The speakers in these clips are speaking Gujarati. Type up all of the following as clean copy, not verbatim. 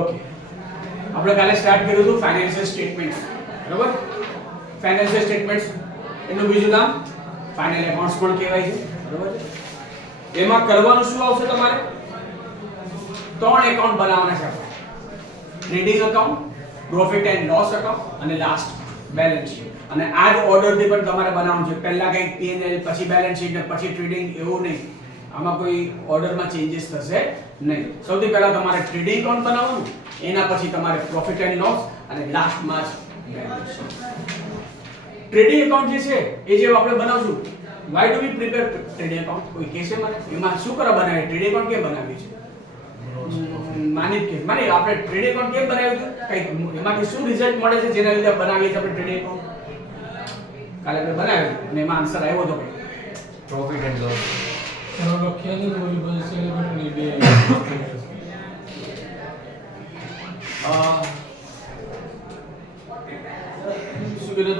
ઓકે, આપણે કાલે સ્ટાર્ટ કર્યું હતું ફાઇનાન્શિયલ સ્ટેટમેન્ટ્સ, બરાબર? ફાઇનાન્શિયલ સ્ટેટમેન્ટ્સ એનું બીજું નામ ફાઇનલ એકાઉન્ટ્સ પણ કહેવાય છે, બરાબર? એમાં કરવાનું શું આવશે તમારે? 3 એકાઉન્ટ બનાવવાના છે આપણે. Trading account, profit and loss account અને લાસ્ટ બેલેન્સ શીટ. અને આ જ ઓર્ડરથી પણ તમારે બનાવવાનું છે. પહેલા કંઈક P&L, પછી બેલેન્સ શીટ ને પછી ટ્રેડિંગ, એવું નહીં. આમાં કોઈ ઓર્ડરમાં ચેન્જીસ થશે નહીં. સૌથી પહેલા તમારે ટ્રેડિંગ એકાઉન્ટ બનાવવાનું, એના પછી તમારે પ્રોફિટ એન્ડ લોસ અને લાસ્ટમાં જ બેલેન્સ શીટ. ટ્રેડિંગ એકાઉન્ટ જે છે એ જે આપણે બનાવશું, why do we prepare trading account? કોઈ કહેશે મને એમાં શું કરવા બનાવી? ટ્રેડિંગ એકાઉન્ટ કેમ બનાવી છે? માનિત કે માની આપણે ટ્રેડિંગ એકાઉન્ટ કેમ બનાવ્યું છે? કઈ એમાંથી શું રિઝલ્ટ મળે છે જેના લીધે બનાવીએ છીએ આપણે ટ્રેડિંગ એકાઉન્ટ? કાલે આપણે બનાવ્યું અને એમાં આન્સર આવ્યો તો પ્રોફિટ એન્ડ લોસ. એનો લખ્યા છે ઓલી બધી સેલિબ્રિટી બે શું કીધું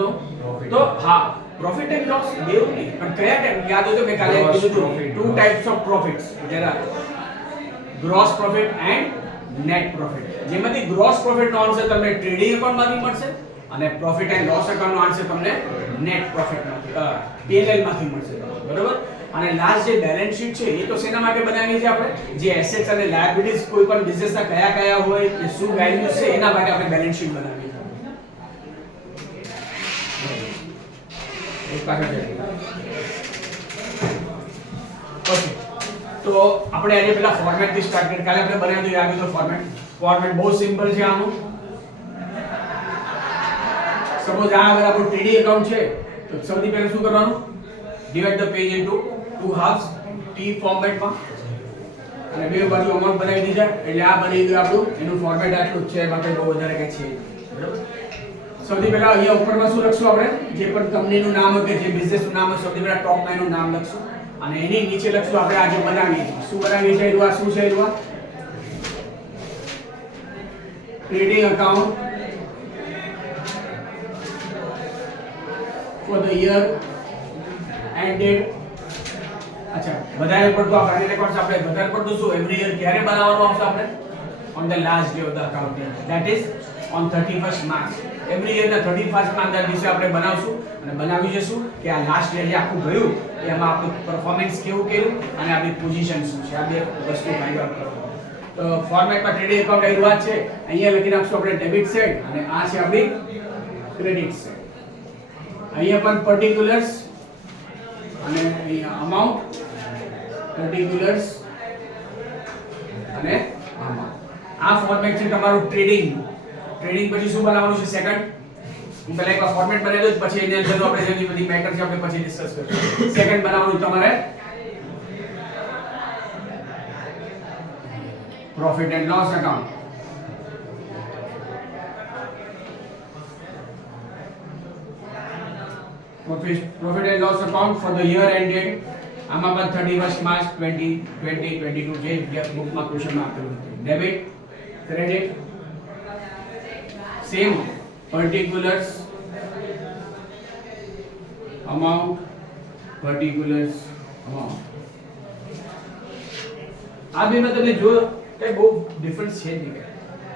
તો હા, પ્રોફિટ એન્ડ લોસ દેવું નહીં, પણ કયા ટાઈપ યાદ હોય તો મેં કાલે કીધું હતું two types of profits. there are gross profit and net profit. જેમાંથી gross profit નો આન્સર તમને ટ્રેડિંગ એકાઉન્ટ માંથી મળશે અને પ્રોફિટ એન્ડ લોસ એકાઉન્ટ નો આન્સર તમને નેટ પ્રોફિટ માંથી P&L માંથી મળશે, બરાબર? અને લાસ્ટ જે બેલેન્સ શીટ છે એ તો શેના માટે બનાવીએ છીએ આપણે? જે એસેટ્સ અને લાયબિલિટીઝ કોઈ પણ બિઝનેસના કયા કયા હોય, એ શું વેલ્યુ છે એના માટે આપણે બેલેન્સ શીટ બનાવીએ છીએ. એક પાછળ ઓકે, તો આપણે આજે પેલા ફોર્મેટ થી સ્ટાર્ટ કરીએ. કાલે આપણે બનાવ્યું હતું, યાદ હોય તો ફોર્મેટ બહુ સિમ્પલ છે આનું. સપોઝ આ અગર આપણું ટ્રેડિંગ એકાઉન્ટ છે તો સૌથી પહેલા શું કરવાનું? Divide the page into 2 હાલ્ફ્સ, T ફોર્મેટમાં, અને બે બાજુ અમાઉન્ટ બનાવી દીધા. એટલે આ બની ગયું આપણું. એનું ફોર્મેટ આટલું જ છે, બાકી બહુ વધારે કંઈ છે નહીં, બરાબર? સૌથી પહેલા અહીંયા ઉપરમાં શું લખશું આપણે? જે પણ કંપનીનું નામ હોય કે જે બિઝનેસનું નામ હોય, સૌથી પહેલા ટોપમાં એનું નામ લખશું અને એની નીચે લખશું આપણે આ જે બનાવીએ છીએ. શું બનાવીએ છીએ? એનું આ શું છે? એનું trading account for the year ended. અચ્છા, વધારે પડતું આ ફાઇનલ એકાઉન્ટ્સ આપણે વધારે પડતું શું એવરી યર ક્યારે બનાવવાનું આવશે આપણે? on the last day of the accounting, that is on 31st March. Every year ના 31st March ના દિવસે આપણે બનાવશું અને બનાવી જશું કે આ લાસ્ટ યર જે આખું ગયું એમાં આપણું પરફોર્મન્સ કેવું કર્યું અને આપણી પોઝિશન શું છે, આ બે વસ્તુ ફાઇન્ડ આઉટ કરવાનું. તો ફોર્મેટમાં ટ્રેડિંગ એકાઉન્ટ આવ્યું આ છે, અહીંયા લખી નાખશું આપણે ડેબિટ સાઈડ અને આ છે આપણી ક્રેડિટ સાઈડ. અહીંયા પણ પર્ટિક્યુલર્સ અને અહીંયા અમાઉન્ટ, પર્ટિક્યુલર્સ અને અમાઉન્ટ. આ ફોર્મેટ છે તમારું ટ્રેડિંગ. ટ્રેડિંગ પછી શું બનાવવાનું છે? સેકન્ડ, હું પહેલા એકવાર ફોર્મેટ બનાવી દઉં, પછી એની અંદર આપણે જેની બધી મેટર છે આપણે પછી ડિસ્કસ કરીશું. સેકન્ડ બનાવવાનું તમારે profit and loss account. Profit and loss account for the year ended. આમાં પણ 31st March 2022 જે બુકમાં ક્વેશ્ચનમાં આપેલું હતું. Debit, credit, same particulars, amount, particulars, amount. આ બેમાં તમે જો કે બહુ ડિફરન્સ છે નહીં,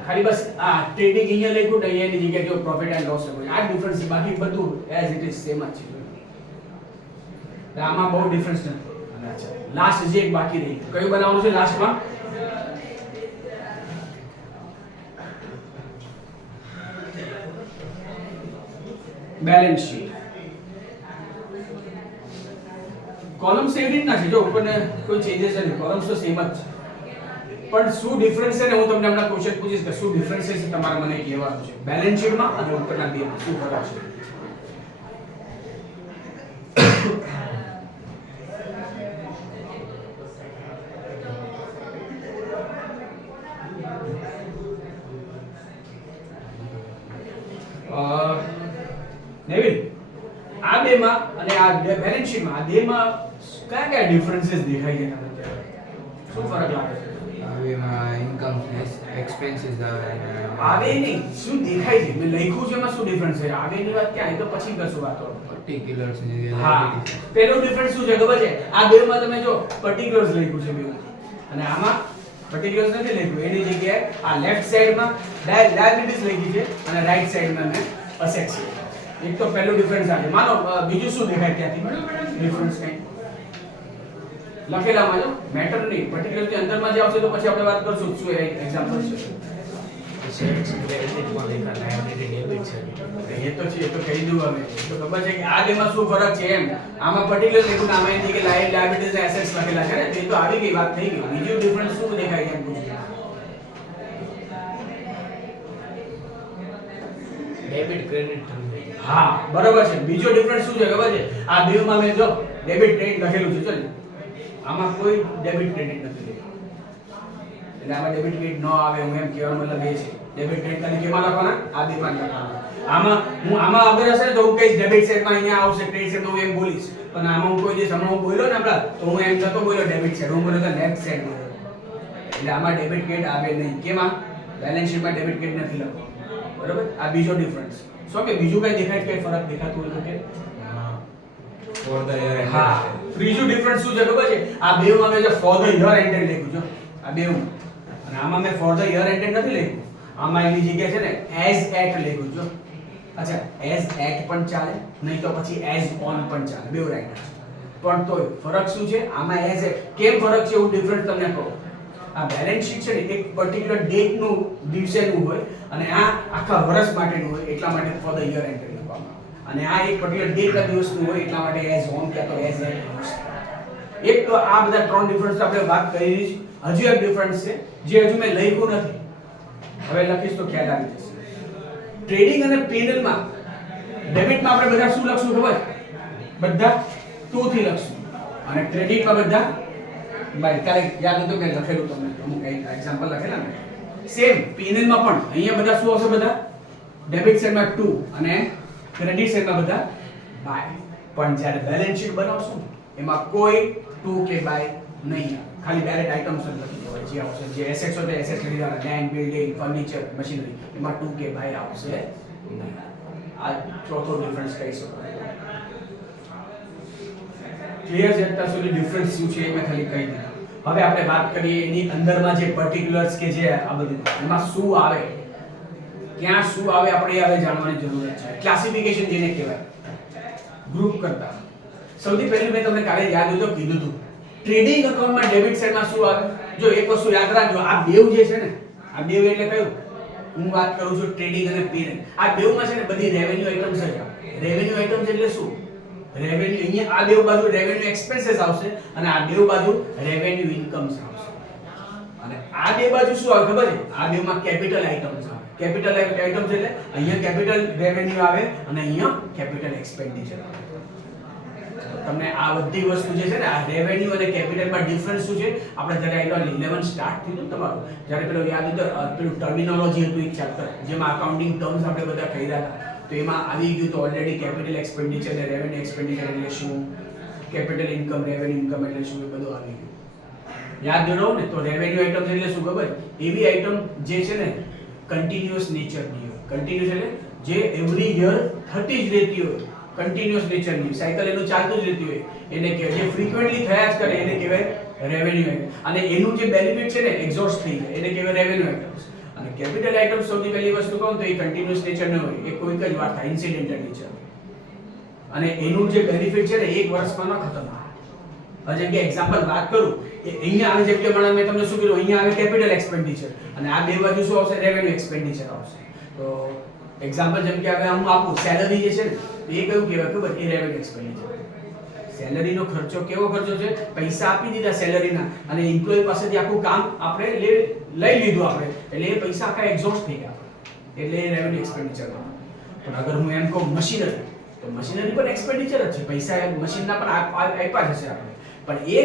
ખાલી બસ આ ટ્રેડિંગ અહીંયા લખ્યું ને અહીંયાની જગ્યાએ જો પ્રોફિટ એન્ડ લોસ લખ્યું, આ ડિફરન્સ છે. બાકી બધું એઝ ઇટ ઇઝ સેમ જ છે. આમાં બહુ ડિફરન્સ નથી. અને અચ્છા, લાસ્ટ જે એક બાકી રહી, કયું બનાવવાનું છે લાસ્ટમાં? Balance sheet. કોલમ્સ એવી રીતના છે જો ઉપરને કોઈ ચેન્જીસ નથી, કોલમ્સ તો સેમ જ છે. પણ શું ડિફરન્સ છે ને હું તમને હમણાં ક્વેશ્ચન પૂછીશ કે શું ડિફરન્સ છે તમારે મને કહેવાનું છે બેલેન્સ શીટમાં અને ઉપરના બેમાં શું ફરક છે. નેવિલ, આ બેમાં અને આ બેલેન્સ શીટમાં આ બેમાં કયા કયા ડિફરન્સીસ દેખાય છે તમને? શું ફરક લાગે છે? આવેમાં ઇન્કમ એક્સપેન્સીસ આવે અને આવે નહીં, શું દેખાય છે? મેં લખ્યું છે એમાં શું ડિફરન્સ છે? આગળની વાત ક્યાં, એ તો પછી કરશું વાતો. પર્ટિક્યુલર્સ ની હા, પેલો ડિફરન્સ શું છે ખબર છે? આ બેમાં તમે જો પર્ટિક્યુલર્સ લખ્યું છે બેમાં, અને આમાં પર્ટિક્યુલર્સ નથી લખ્યું. એની જગ્યાએ આ લેફ્ટ સાઈડમાં લાયબિલિટીઝ લખી છે અને રાઈટ સાઈડમાં મેં અસેટ્સ લખ્યા. એક તો પહેલું ડિફરન્સ આ છે. માનો બીજું શું દેખાય ત્યાંથી ડિફરન્સ કઈ લખેલામાં જો મેટર નહીં પર્ટિક્યુલરલી અંદરમાં જે આવશે તો પછી આપણે વાત કરશું શું એક્ઝામ્પલ છે. એ તો છે, એ તો કહી દઉં હવે. તો ખબર છે કે આ બેમાં શું ફરક છે એમ. આમાં પર્ટિક્યુલર લખ્યું આમાં એની કે લાયબિલિટીઝ અને એસેટ્સ લખેલા છે ને તો એ તો આવી ગઈ વાત થઈ ગઈ. બીજું ડિફરન્સ શું દેખાય એમ પૂછ્યું. ડેબિટ ક્રેડિટ હા બરાબર છે. બીજો ડિફરન્સ શું છે ખબર છે? આ બેમાં મેં જો ડેબિટ ક્રેડિટ લખેલું છે ચાલ. આમાં કોઈ ડેબિટ ક્રેડિટ નથી લખ્યું. એટલે આમાં ડેબિટ ક્રેડિટ ન આવે હું એમ કહેવાનો મતલબ એ છે. ડેબિટ ક્રેડિટ ખાલી કેમાં લખવાના? આ બેમાં લખવાના. આમાં અગર હશે તો હું કહીશ ડેબિટ સાઈડમાં અહીંયા આવશે ક્રેડિટ સાઈડ હું એમ બોલીશ. પણ આમાં હું કોઈ દિવસ હમણાં હું બોલ્યો ને હમણાં તો હું એમ નતો બોલ્યો ડેબિટ સાઈડ, હું બોલ્યો તો લેફ્ટ સાઈડમાં. એટલે આમાં ડેબિટ ક્રેડિટ આવે નહીં. કેમાં? બેલેન્સ શીટમાં ડેબિટ ક્રેડિટ નથી લખવાનું. બરાબર? આ બીજો ડિફરન્સ. સો કે બીજું કઈ દેખાય કઈ ફરક દેખાતું હોય તો કે ફોર ધ યર હા. ત્રીજું ડિફરન્સ શું છે ખબર છે? આ બેમાં મેં જે ફોર ધ યર એન્ડેડ લખ્યું છે. આ બેવું. અને આમાં મેં ફોર ધ યર એન્ડેડ નથી લખ્યું. આમાં એની જગ્યાએ છે ને એઝ એટ લખ્યું છે. અચ્છા એઝ એટ પણ ચાલે નહીં તો પછી એઝ ઓન પણ ચાલે. બેવ રાઈટ. પણ તોય ફરક શું છે? આમાં એઝ એટ કેમ ફરક છે એવું ડિફરન્સ તમને કહું. આ બેલેન્સ શીટ છે ને એક પર્ટિક્યુલર ડેટ નું દિવસેનું હોય અને આ આખા વર્ષ માટેનું હોય એટલા માટે ફોર ધ યર એન્ડ લખવામાં આવે. અને આ એક પર્ટિક્યુલર ડેટ ના દિવસનું હોય એટલા માટે એઝ ઓન કે તો એઝ એટ. એક તો આ બધા ત્રણ ડિફરન્સ આપણે વાત કરી છે. હજુ એક ડિફરન્સ છે જે હજુ મેં લખ્યું નથી. હવે લખીશ તો ખ્યાલ આવી જશે. ટ્રેડિંગ અને P&L માં ડેબિટમાં આપણે બધા શું લખશું ખબર? બધા 2 થી લખશું અને ક્રેડિટમાં બધા ભાઈ કાલે યાદ હતું કે લખેલું તમને અમુક એક્ઝામ્પલ લખેલા ને સેમ P&L માં પણ અહીંયા બધા શું આવશે? બધા ડેબિટ સાઈડમાં 2 અને ક્રેડિટ સાઈડમાં બધા બાય. પણ જ્યારે બેલેન્સ શીટ બનાવશું એમાં કોઈ 2 કે બાય નહીં આવે. ખાલી ડાયરેક્ટ આઇટમ્સ જ લખી દેવાય. જે આવશે જે એસેટ્સ હોય એસેટ્સ લખી દેવાના. લેન્ડ, બિલ્ડિંગ, ફર્નિચર, મશીનરી એમાં 2 કે બાય આવશે નહીં. આ ચોથો ડિફરન્સ કહી શકો. ક્લિયર છે? અત્યાર સુધી ડિફરન્સ શું છે એ મેં ખાલી કહી દીધું. હવે આપણે વાત કરીએ એની અંદરમાં જે પર્ટિક્યુલર્સ કે જે આ બધું એમાં શું આવે, ક્યાં શું આવે આપણે હવે જાણવાની જરૂર છે. ક્લાસિફિકેશન જેને કહેવાય ગ્રુપ કરતા. સૌથી પહેલું મેં તમને કાલે યાદ હોય તો કીધું હતું ટ્રેડિંગ અકાઉન્ટમાં ડેબિટ સાઈડમાં શું આવે. જો એક વસ્તુ યાદ રાખજો, આ બેવ જે છે ને આ બેવ એટલે કયું? હું વાત કરું છું ટ્રેડિંગ અને P&L. આ બેવમાં છે ને બધી રેવન્યુ આઇટમ્સ જ આવે. રેવન્યુ આઇટમ્સ એટલે શું? રેવન્યુ અહીંયા આ બેવ બાજુ રેવન્યુ એક્સપેન્सेस આવશે અને આ બેવ બાજુ રેવન્યુ ઇન્કમ્સ આવશે. અને આ બે બાજુ શું આવે ખબર છે? આ બેમાં કેપિટલ આઇટમ્સ આવે. કેપિટલ આઇટમ્સ એટલે અહીંયા કેપિટલ રેવન્યુ આવે અને અહીંયા કેપિટલ એક્સપેન્ડિચર આવે. તમને આ બધી વસ્તુ જે છે ને આ રેવન્યુ અને કેપિટલમાં ડિફરન્સ શું છે? આપણે જ્યારે આઈટમ 11 સ્ટાર્ટ થયું તમારું જ્યારે પેલો યાદ હતો પેલું ટર્મિનોલોજી હતું એક ચેપ્ટર જેમાં અકાઉન્ટિંગ ટર્મ્સ આપણે બધા કર્યા હતા. તો એમાં આવી ગયું તો ઓલરેડી કેપિટલ એક્સપેન્ડિચર અને રેવન્યુ એક્સપેન્ડિચર એટલે શું, કેપિટલ ઇન્કમ રેવન્યુ ઇન્કમ એટલે શું એ બધું આવી ગયું. યાદ રહો ને તો રેવન્યુ આઇટમ એટલે શું ખબર? એવી આઇટમ જે છે ને કન્ટિન્યુઅસ નેચરની હોય. કન્ટિન્યુઅસ એટલે જે એવરી યર થતી જ રહેતી હોય. કન્ટિન્યુઅસ નેચરની સાયકલ એનું ચાલતું જ રહેતી હોય એને કહેવાય. જે ફ્રીક્વન્ટલી થયા જ કરે એને કહેવાય રેવન્યુ આઇટમ. અને એનું જે બેનિફિટ છે ને એક્ઝોસ્ટ થઈ જાય એને કહેવાય રેવન્યુ આઇટમ્સ. અને કેપિટલ આઇટમ સૌથી પહેલી વસ્તુ કહું તો એ કન્ટિન્યુઅસ નેચર ન હોય, એ કોઈક જ વાર થાય, ઇન્સિડેન્ટલ નેચર. અને એનું જે બેનિફિટ છે ને એક વર્ષમાં ન ખતમ થાય. હવે જેમ કે એક્ઝામ્પલ વાત કરું એ અહીંયા આવે જેમ કે મેં તમને શું કીધું અહીંયા આવે કેપિટલ એક્સપેન્ડિચર અને આ બે બાજુ શું આવશે? રેવન્યુ એક્સપેન્ડિચર આવશે. તો એક્ઝામ્પલ જેમ કે હવે હું આપું સેલરી જે છે ને એ કયું કહેવાય ખબર? એ રેવન્યુ એક્સપેન્ડિચર. સેલરીનો ખર્ચો કેવો ખર્ચો છે? પૈસા આપી દીધા સેલરીના અને એમ્પ્લોય પાસેથી આખું કામ આપણે લઈ લીધું આપણે એટલે એ પૈસા આખા એક્ઝોસ્ટ થઈ ગયા એટલે એ રેવન્યુ એક્સપેન્ડિચર. પણ અગર હું એમ કહું મશીનરી તો મશીનરી પણ એક્સપેન્ડિચર જ છે. પૈસા મશીનના પણ આપ્યા જશે આપણે. પણ એ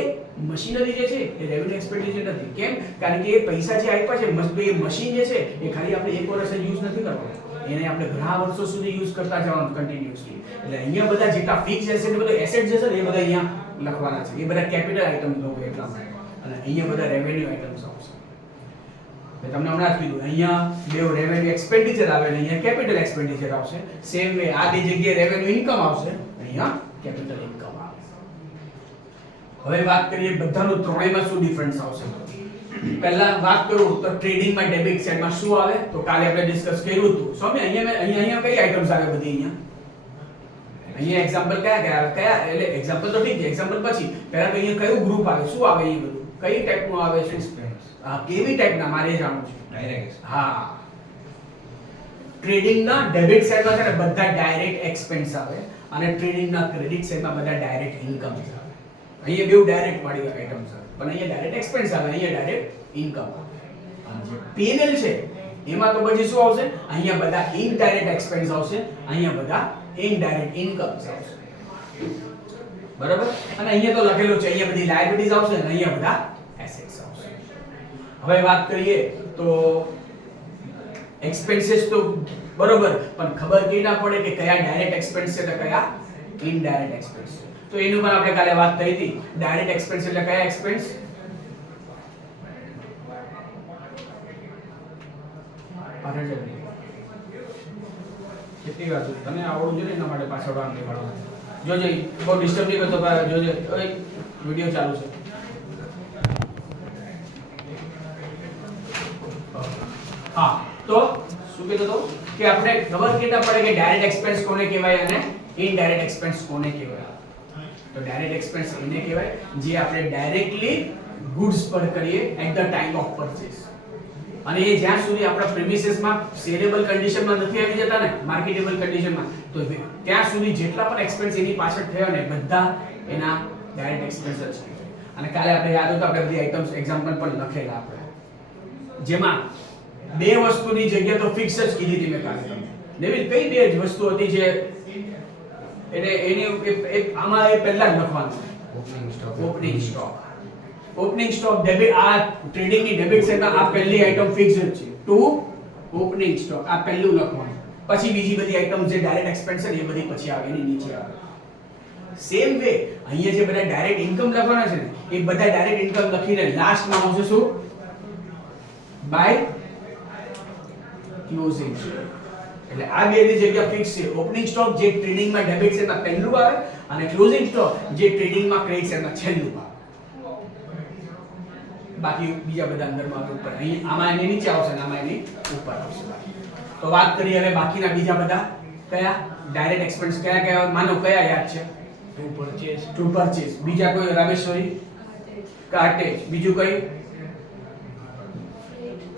મશીનરી જે છે એ રેવન્યુ એક્સપેન્ડિચર નથી. કેમ? કારણ કે એ પૈસા જે આપ્યા છે એ મશીન જે છે એ ખાલી આપણે એક વર્ષ જ યુઝ નથી કરવાનું, એને આપણે ઘણા વર્ષો સુધી યુઝ કરતા જવાનું કન્ટિન્યુઅસલી. એટલે અહીંયા બધા જેટલા ફિક્સ એસેટ બધા એસેટ જે છે ને એ બધા અહીંયા લખવાના છે. એ બધા કેપિટલ આઇટમ્સ નો હોય એટલા માટે. અને અહીંયા બધા રેવન્યુ આઇટમ્સ આવશે. મેં તમને હમણાં જ કીધું અહીંયા બે રેવન્યુ એક્સપેન્ડિચર આવે અને અહીંયા કેપિટલ એક્સપેન્ડિચર આવશે. સેમ વે આ બે જગ્યાએ રેવન્યુ ઇન્કમ આવશે, અહીંયા કેપિટલ ઇન્કમ આવે. હવે વાત કરીએ બધાનું ત્રણેયમાં શું ડિફરન્સ આવશે. પહેલા વાત કરું તો ટ્રેડિંગમાં ડેબિટ સાઈડમાં શું આવે તો કાલે આપણે ડિસ્કસ કર્યું હતું સ્વામી અહીંયા કઈ આઇટમ્સ આવે બધી અહીંયા એક્ઝામ્પલ કયા એટલે એક્ઝામ્પલ તો ઠીક છે એક્ઝામ્પલ પછી પહેલા તો અહીંયા કયું ગ્રુપ આવે શું આવે એ બધું કઈ ટાઈપનું આવે છે હા કેવી ટાઈપના મારે જાણવું છે ડાયરેક્ટ હા ટ્રેડિંગના ડેબિટ સાઈડમાં છે ને બધા ડાયરેક્ટ એક્સપેન્સ આવે અને ટ્રેડિંગના ક્રેડિટ સાઈડમાં બધા ડાયરેક્ટ ઇન્કમ આવે અહીંયા બેવ ડાયરેક્ટ વાળી આઇટમ્સ આવે પણ અહીંયા ડાયરેક્ટ એક્સપેન્સ આવે અહીંયા ડાયરેક્ટ ઇન્કમ આવે અને જે P&L છે એમાં તો પછી શું આવશે અહીંયા બધા ઇનડાયરેક્ટ એક્સપેન્સ આવશે અહીંયા બધા ઇનડાયરેક્ટ ઇન્કમ્સ આવશે બરાબર અને અહીંયા તો લખેલું છે અહીંયા બધી લાયબિલિટીઝ આવશે અને અહીંયા બધા એસેટ્સ આવશે હવે વાત કરીએ તો એક્સપેન્સીસ તો બરોબર પણ ખબર કે ના પડે કે કયા ડાયરેક્ટ એક્સપેન્સ છે તો કયા ઇનડાયરેક્ટ એક્સપેન્સ છે તો એનું પણ આપણે કાલે વાત કરી હતી ડાયરેક્ટ એક્સપેન્સ એટલે કયા એક્સપેન્સ કેટલી વાત તને આવડું જોઈએ એના માટે પાછળ આમ દેખાડો જોજે બહુ ડિસ્ટર્બ નહીં કરતો જોજે ઓય વિડિયો ચાલુ છે હા તો શું કહેતો તો કે આપણે ખબર કેતા પડે કે ડાયરેક્ટ એક્સપેન્સ કોને કહેવાય અને ઇનડાયરેક્ટ એક્સપેન્સ કોને કહેવાય તો ડાયરેક્ટ એક્સપેન્સ એને કહેવાય જે આપણે ડાયરેક્ટલી ગુડ્સ પર કરીએ at the time of purchase અને એ જ્યાં સુધી આપણા પ્રીમિસિસમાં સેલેબલ કન્ડિશનમાં નથી આવી જતા ને માર્કેટેબલ કન્ડિશનમાં તો ત્યાં સુધી જેટલા પણ એક્સપેન્સ એની પાછળ થયા ને બધા એના ડાયરેક્ટ એક્સપેન્સ જ છે અને કાલે આપણે યાદ હતો આપણે બધી આઇટમ્સ એક્ઝામ્પલ પણ લખેલા આપણે જેમાં બે વસ્તુની જગ્યા તો ફિક્સ જ કીધી હતી મેં કાલે તમને દેવિલ કઈ બે વસ્તુ હતી જે એટલે એની આમાં એ પહેલા જ લખવાનું ઓપનિંગ સ્ટોક ડેબિટ આ ટ્રેડિંગ ની ડેબિટ સાઈડમાં આ પહેલી આઇટમ ફિક્સ જ છે ટુ ઓપનિંગ સ્ટોક આ પહેલું લખવાનું પછી બીજી બધી આઇટમ જે ડાયરેક્ટ એક્સપેન્સ છે એ બધી પછી આવે એની નીચે આવે સેમ વે અહીંયા જે બધા ડાયરેક્ટ ઇન્કમ લખવાના છે ને એ બધા ડાયરેક્ટ ઇન્કમ લખીને લાસ્ટમાં આવશે શું બાય ક્લોઝિંગ એટલે આ બે ની જગ્યા ફિક્સ છે ઓપનિંગ સ્ટોક જે ટ્રેડિંગમાં ડેબિટ સાઈડમાં પહેલું આવે અને ક્લોઝિંગ સ્ટોક જે ટ્રેડિંગમાં ક્રેડિટ સાઈડમાં છેલ્લું આવે બાકી બીજા બધા અંદરમાં આવે ઉપર અહીં આમાં એની નીચે આવશે અને આમાં એની ઉપર આવશે તો વાત કરીએ હવે બાકીના બીજા બધા કયા ડાયરેક્ટ એક્સપેન્સ કયા કયા માનો કયા યાદ છે ટુ પરચેસ બીજા કોઈ રામેશ્વરી કાર્ટેજ બીજું કઈ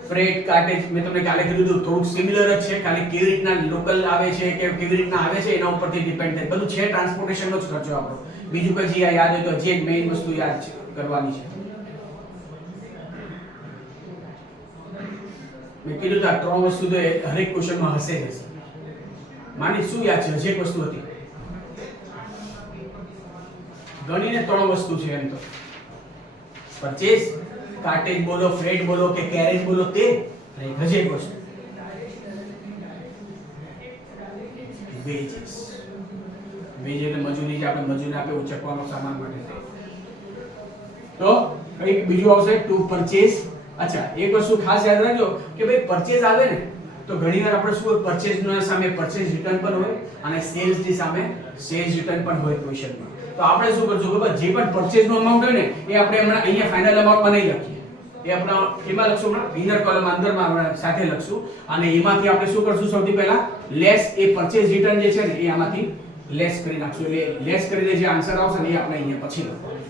ફ્રેટ કાર્ટેજ મેં તમને કાલે કીધું હતું થોડું સિમિલર જ છે ખાલી કેવી રીતના લોકલ આવે છે કે કેવી રીતના આવે છે એના ઉપરથી ડિપેન્ડ થાય બધું છે ટ્રાન્સપોર્ટેશનનો જ ખર્ચો આપણો બીજું કઈ જે યાદ હોય તો જે મેઈન વસ્તુ યાદ છે કરવાની છે મેં કીધું તો આ ત્રણ વસ્તુ તો હરેક ક્વેશ્ચનમાં હશે જ હશે માની શું યાદ છે હજી એક વસ્તુ હતી ગણીને ત્રણ વસ્તુ છે એમ તો પરચેસ કાર્ટેજ બોલો ફ્રેટ બોલો કે કેરેજ બોલો તે અને હજી એક વસ્તુ વેજીસ વેજ એટલે મજૂરી જે આપણે મજૂરને આપે ઉચકવાનો સામાન માટે તો કઈક બીજું આવશે ટુ પરચેસ અચ્છા એક વસ્તુ ખાસ યાદ રાખજો કે ભાઈ પરચેસ આવે ને તો ઘણીવાર આપણે શું પરચેસ ના સામે પરચેસ રિટર્ન પણ હોય અને સેલ્સ ની સામે સેલ્સ રિટર્ન પણ હોય ક્વેશ્ચનમાં તો આપણે શું કરશું ખબર જે પણ પરચેસ નો અમાઉન્ટ હોય ને એ આપણે હમણાં અહીંયા ફાઇનલ અમાઉન્ટ માં નહીં લખીએ એ આપણા એમાં લખશું હમણાં ઇનર કોલમ અંદરમાં આપણે સાથે લખશું અને એમાંથી આપણે શું કરશું સૌથી પહેલા લેસ એ પરચેસ રિટર્ન જે છે ને એ આમાંથી લેસ કરી નાખશું એટલે લેસ કરીને જે આન્સર આવશે ને એ આપણે અહીંયા પછી લખવાનું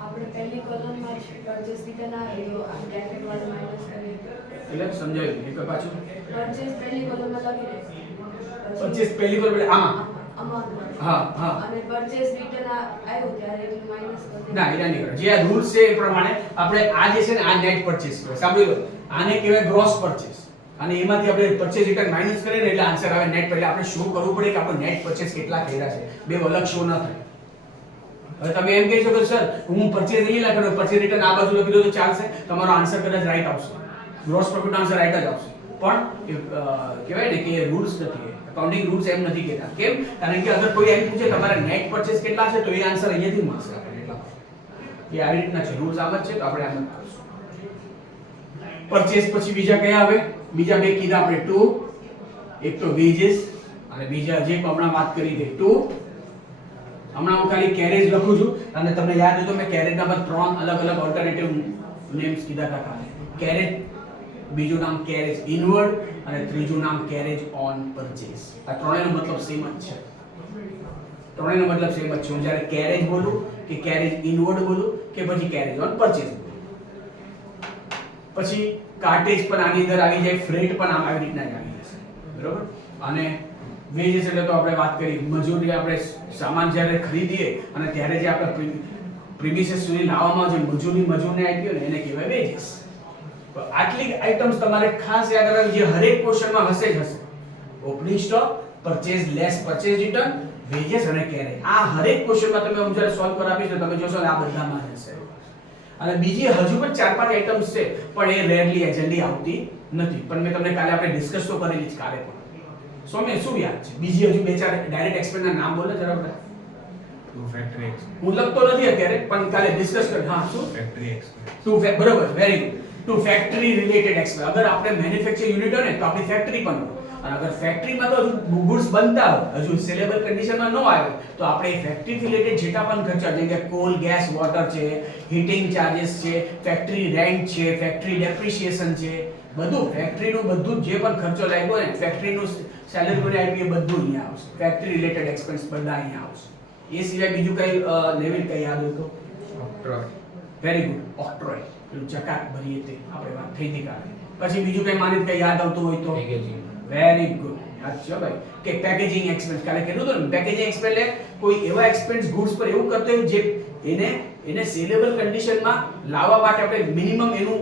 આપણે પહેલી કોલમમાં પરચેસ રિટર્ન આવે તો આ બ્રેકેટ વાળું માઈનસ કરીએ એટલે સમજાયું એક પાછું પરચેસ પહેલી કોલમમાં લખી દે પરચેસ પહેલી કોલમ એટલે આમાં અમાઉન્ટ હા હા અને પરચેસ રિટર્ન આવ્યો ત્યારે એટલે માઈનસ કરી દે ના એના નહીં કરે જે આ રૂલ્સ છે એ પ્રમાણે આપણે આ જે છે ને આ નેટ પરચેસ કહેવાય સાંભળી લો આને કહેવાય ગ્રોસ પરચેસ અને એમાંથી આપણે પરચેસ રિટર્ન માઈનસ કરીએ ને એટલે આન્સર આવે નેટ એટલે આપણે શો કરવું પડે કે આપણે નેટ પરચેસ કેટલા કર્યા છે બે અલગ શો ન થાય હવે તમે એમ કહી શકો સર હું પરચેસ નહીં લખ્યો પરચેસ રિટર્ન આ બાજુ લખી દો તો ચાલશે તમારો આન્સર કદાચ રાઈટ આવશે ગ્રોસ પ્રોફિટ આન્સર રાઈટ જ આવશે પણ કહેવાય ને કે રૂલ્સ નથી અકાઉન્ટિંગ રૂલ્સ એમ નથી કહેતા કેમ કારણ કે અગર કોઈ એમ પૂછે તમારા નેટ પરચેસ કેટલા છે તો એ આન્સર અહીંયાથી મળશે આપણને એટલા એ આવી રીતના છે રૂલ્સ આમ જ છે તો આપણે આમ જ કરશું પરચેસ પછી બીજા કયા આવે બીજા બે કીધા આપણે ટુ એક તો વેજીસ અને બીજા જે હમણાં વાત કરી દે ટુ હમણાં હું ખાલી કેરેજ લખું છું અને તમને યાદ હોય તો મેં કેરેજના બાદ ત્રણ અલગ અલગ ઓલ્ટરનેટિવ નેમ્સ કીધા હતા કાલે. કેરેજ, બીજું નામ કેરેજ ઇનવર્ડ અને ત્રીજું નામ કેરેજ ઓન પરચેસ. આ ત્રણેયનો મતલબ સેમ જ છે. ત્રણેયનો મતલબ સેમ જ છે. હું જ્યારે કેરેજ બોલું કે કેરેજ ઇનવર્ડ બોલું કે પછી કેરેજ ઓન પરચેસ બોલું. પછી કાર્ટેજ પણ આની અંદર આવી જાય, ફ્રેટ પણ આમ આવી રીતના જ આવી જશે. બરોબર? અને વેજીસ એટલે તો આપણે વાત કરી મજૂરી, આપણે સામાન જ્યારે ખરીદીએ અને ત્યારે જે આપણે પ્રીમિસિસ સુધી લાવવામાં જે મજૂરને આપી હોય ને એને કહેવાય વેજીસ. તો આટલી આઇટમ્સ તમારે ખાસ યાદ રાખવાની જે હરેક ક્વેશ્ચનમાં હશે જ હશે. Opening stock, purchase less purchase return, wages અને કેરેજ. આ હરેક ક્વેશ્ચનમાં તમે હું જ્યારે સોલ્વ કરાવીશ તો તમે જોશો આ બધામાં હશે. અને બીજી હજુ પણ 4-5 આઇટમ્સ છે પણ એ રેરલી જલ્દી આવતી નથી. પણ મેં તમને કાલે આપણે ડિસ્કસ તો કરેલી જ કાલે પણ. સોમે શું યાદ છે? બીજી હજુ 2-4 ડાયરેક્ટ એક્સપેન્સ ના નામ બોલો જરા બધા. To factory expense. હું લખતો નથી અત્યારે પણ કાલે ડિસ્કસ કર. હા શું? Factory expense. બરોબર, very good. To factory related expense. અગર આપણે મેન્યુફેક્ચર યુનિટ હોય ને તો આપણી ફેક્ટરી પણ હોય. અને અગર ફેક્ટરીમાં તો ગુડ્સ બનતા હોય, હજુ સેલેબલ કન્ડિશનમાં ન આવે તો આપણે ફેક્ટરી રિલેટેડ જેટલા પણ ખર્ચા જેમ કે કોલ, ગેસ, વોટર છે, હીટિંગ ચાર્जेस છે, ફેક્ટરી રેન્ટ છે, ફેક્ટરી ડેપ્રિસિએશન છે, બધું ફેક્ટરીનું બધું જે પણ ખર્ચો લાગ્યો ને ફેક્ટરીનું સેલરી પર આઈપી બધું અહીંયા આવશે. ફેક્ટરી રિલેટેડ એક્સપેન્સ બધા અહીંયા આવશે. એ સિવાય બીજું કઈ લેવલ કઈ યાદ હોય તો? ઓક્ટ્રોય. Very good, octroi. પેલું ચકાક ભરીએ તે આપણે વાત થઈ હતી કાલે. પછી બીજું કઈ માનિત કઈ યાદ આવતું હોય તો? પેકેજિંગ. Very good. અચ્છા ભાઈ કે પેકેજિંગ એક્સપેન્સ કાલે કીધું તો ને પેકેજિંગ એક્સપેન્સ એટલે કોઈ એવા એક્સપેન્સ ગુડ્સ પર એવું કરતો હોય જે એને સેલેબલ કન્ડિશનમાં લાવવા માટે આપણે મિનિમમ એનું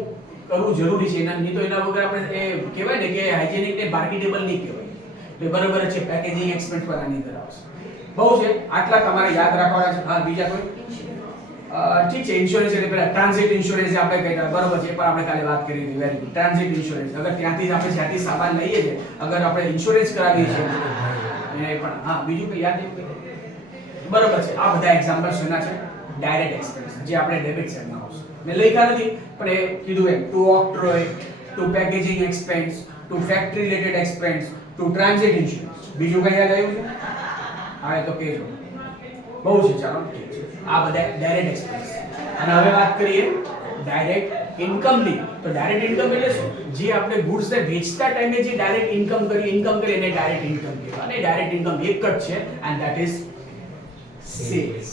કરવું જરૂરી છે. એના નહીં તો એના વગર આપણે એ કહેવાય ને કે હાઇજેનિક ને માર્કેટેબલ નહીં કહેવાય. તો બરાબર છે. પેકેજિંગ એક્સપેન્સ પર આની અંદર આવશે. બહુ છે. આટલા તમારે યાદ રાખવાના છે. હા બીજા કોઈ? ઠીક છે. ઇન્સ્યોરન્સ એટલે પેલા ટ્રાન્ઝિટ ઇન્સ્યોરન્સ આપણે કહેતા બરાબર છે. પણ આપણે કાલે વાત કરી હતી. Very good. ટ્રાન્ઝિટ ઇન્સ્યોરન્સ અગર ત્યાંથી આપણે જ્યાંથી સામાન લઈએ છીએ અગર આપણે ઇન્સ્યોરન્સ કરાવીએ છીએ એ પણ. હા બીજું કઈ યાદ છે? બરાબર છે. આ બધા એક્ઝામ્પલ્સ એના છે ડાયરેક્ટ એક્સપેન્સ જે આપણે ડેબિટ સાઈડમાં આવશે. મેં લખ્યા નથી પણ એ કીધું એમ to octroi, to packaging expense, to factory related expense, to transit insurance. બીજું કઈ યાદ આવ્યું છે? હા એ તો કહેજો. બહુ છે. ચાલો ઠીક છે. આ બધા ડાયરેક્ટ એક્સપેન્સ. અને હવે વાત કરીએ ડાયરેક્ટ ઇન્કમની. તો ડાયરેક્ટ ઇન્કમ એટલે શું? જે આપણે ગુડ્સ ને વેચતા ટાઈમે જે ડાયરેક્ટ ઇન્કમ કરી એને ડાયરેક્ટ ઇન્કમ કહેવાય. અને ડાયરેક્ટ ઇન્કમ એક જ છે એન્ડ ધેટ ઇઝ સેલ્સ.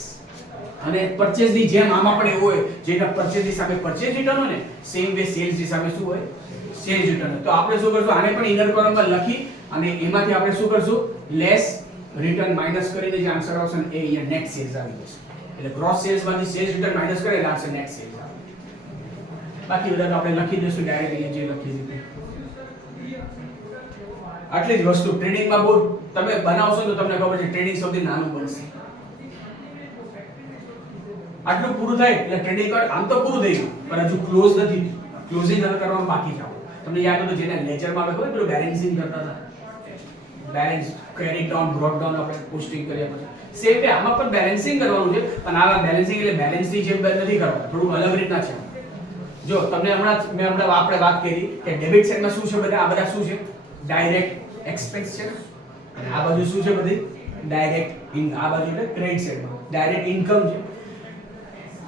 અને પરચેઝ ની જેમ આમાં પણ એવું હોય જેના પરચેઝ ની સામે પરચેઝ રિટર્ન હોય ને સેમ વે સેલ્સ ની સામે શું હોય? Sales return. તો આપણે શું કરશું? આને પણ ઇનર કોલમમાં લખી અને એમાંથી આપણે શું કરશું? લેસ રિટર્ન માઈનસ કરીને જે આન્સર આવશે ને એ અહીંયા નેટ સેલ્સ આવી જશે. એટલે ગ્રોસ સેલ્સ માંથી સેલ્સ રિટર્ન માઈનસ કરે એટલે આવશે નેટ સેલ્સ આવે. બાકી બધા આપણે લખી દઈશું ડાયરેક્ટ અહીંયા જે લખી દીધું. આટલી જ વસ્તુ ટ્રેડિંગમાં બહુ તમે બનાવશો તો તમને ખબર છે ટ્રેડિંગ સૌથી નાનું બનશે. આટલું પૂરું થાય એટલે ટ્રેડિંગ કાર્ડ આમ તો પૂરું થઈ ગયું પણ હજુ ક્લોઝ નથી. ક્લોઝિંગ કરવાનું બાકી છે. તમને યાદ હોય તો જેને લેજરમાં આપણે ખબર પેલું બેલેન્સિંગ કરતા હતા. Balance credit down brought down આપણે પોસ્ટિંગ કર્યા પછી સેમ વે આમાં પણ બેલેન્સિંગ કરવાનું છે. પણ આ બેલેન્સિંગ એટલે બેલેન્સની જેમ નથી કરવાનું. થોડું અલગ રીતના છે. જો તમને હમણાં આપણે વાત કરી કે ડેબિટ સાઈડમાં શું છે બધા? આ બધા શું છે? ડાયરેક્ટ એક્સપેન્સ છે. અને આ બાજુ શું છે? બધી ડાયરેક્ટ આ બાજુ એટલે ક્રેડિટ સાઈડમાં ડાયરેક્ટ ઇન્કમ છે.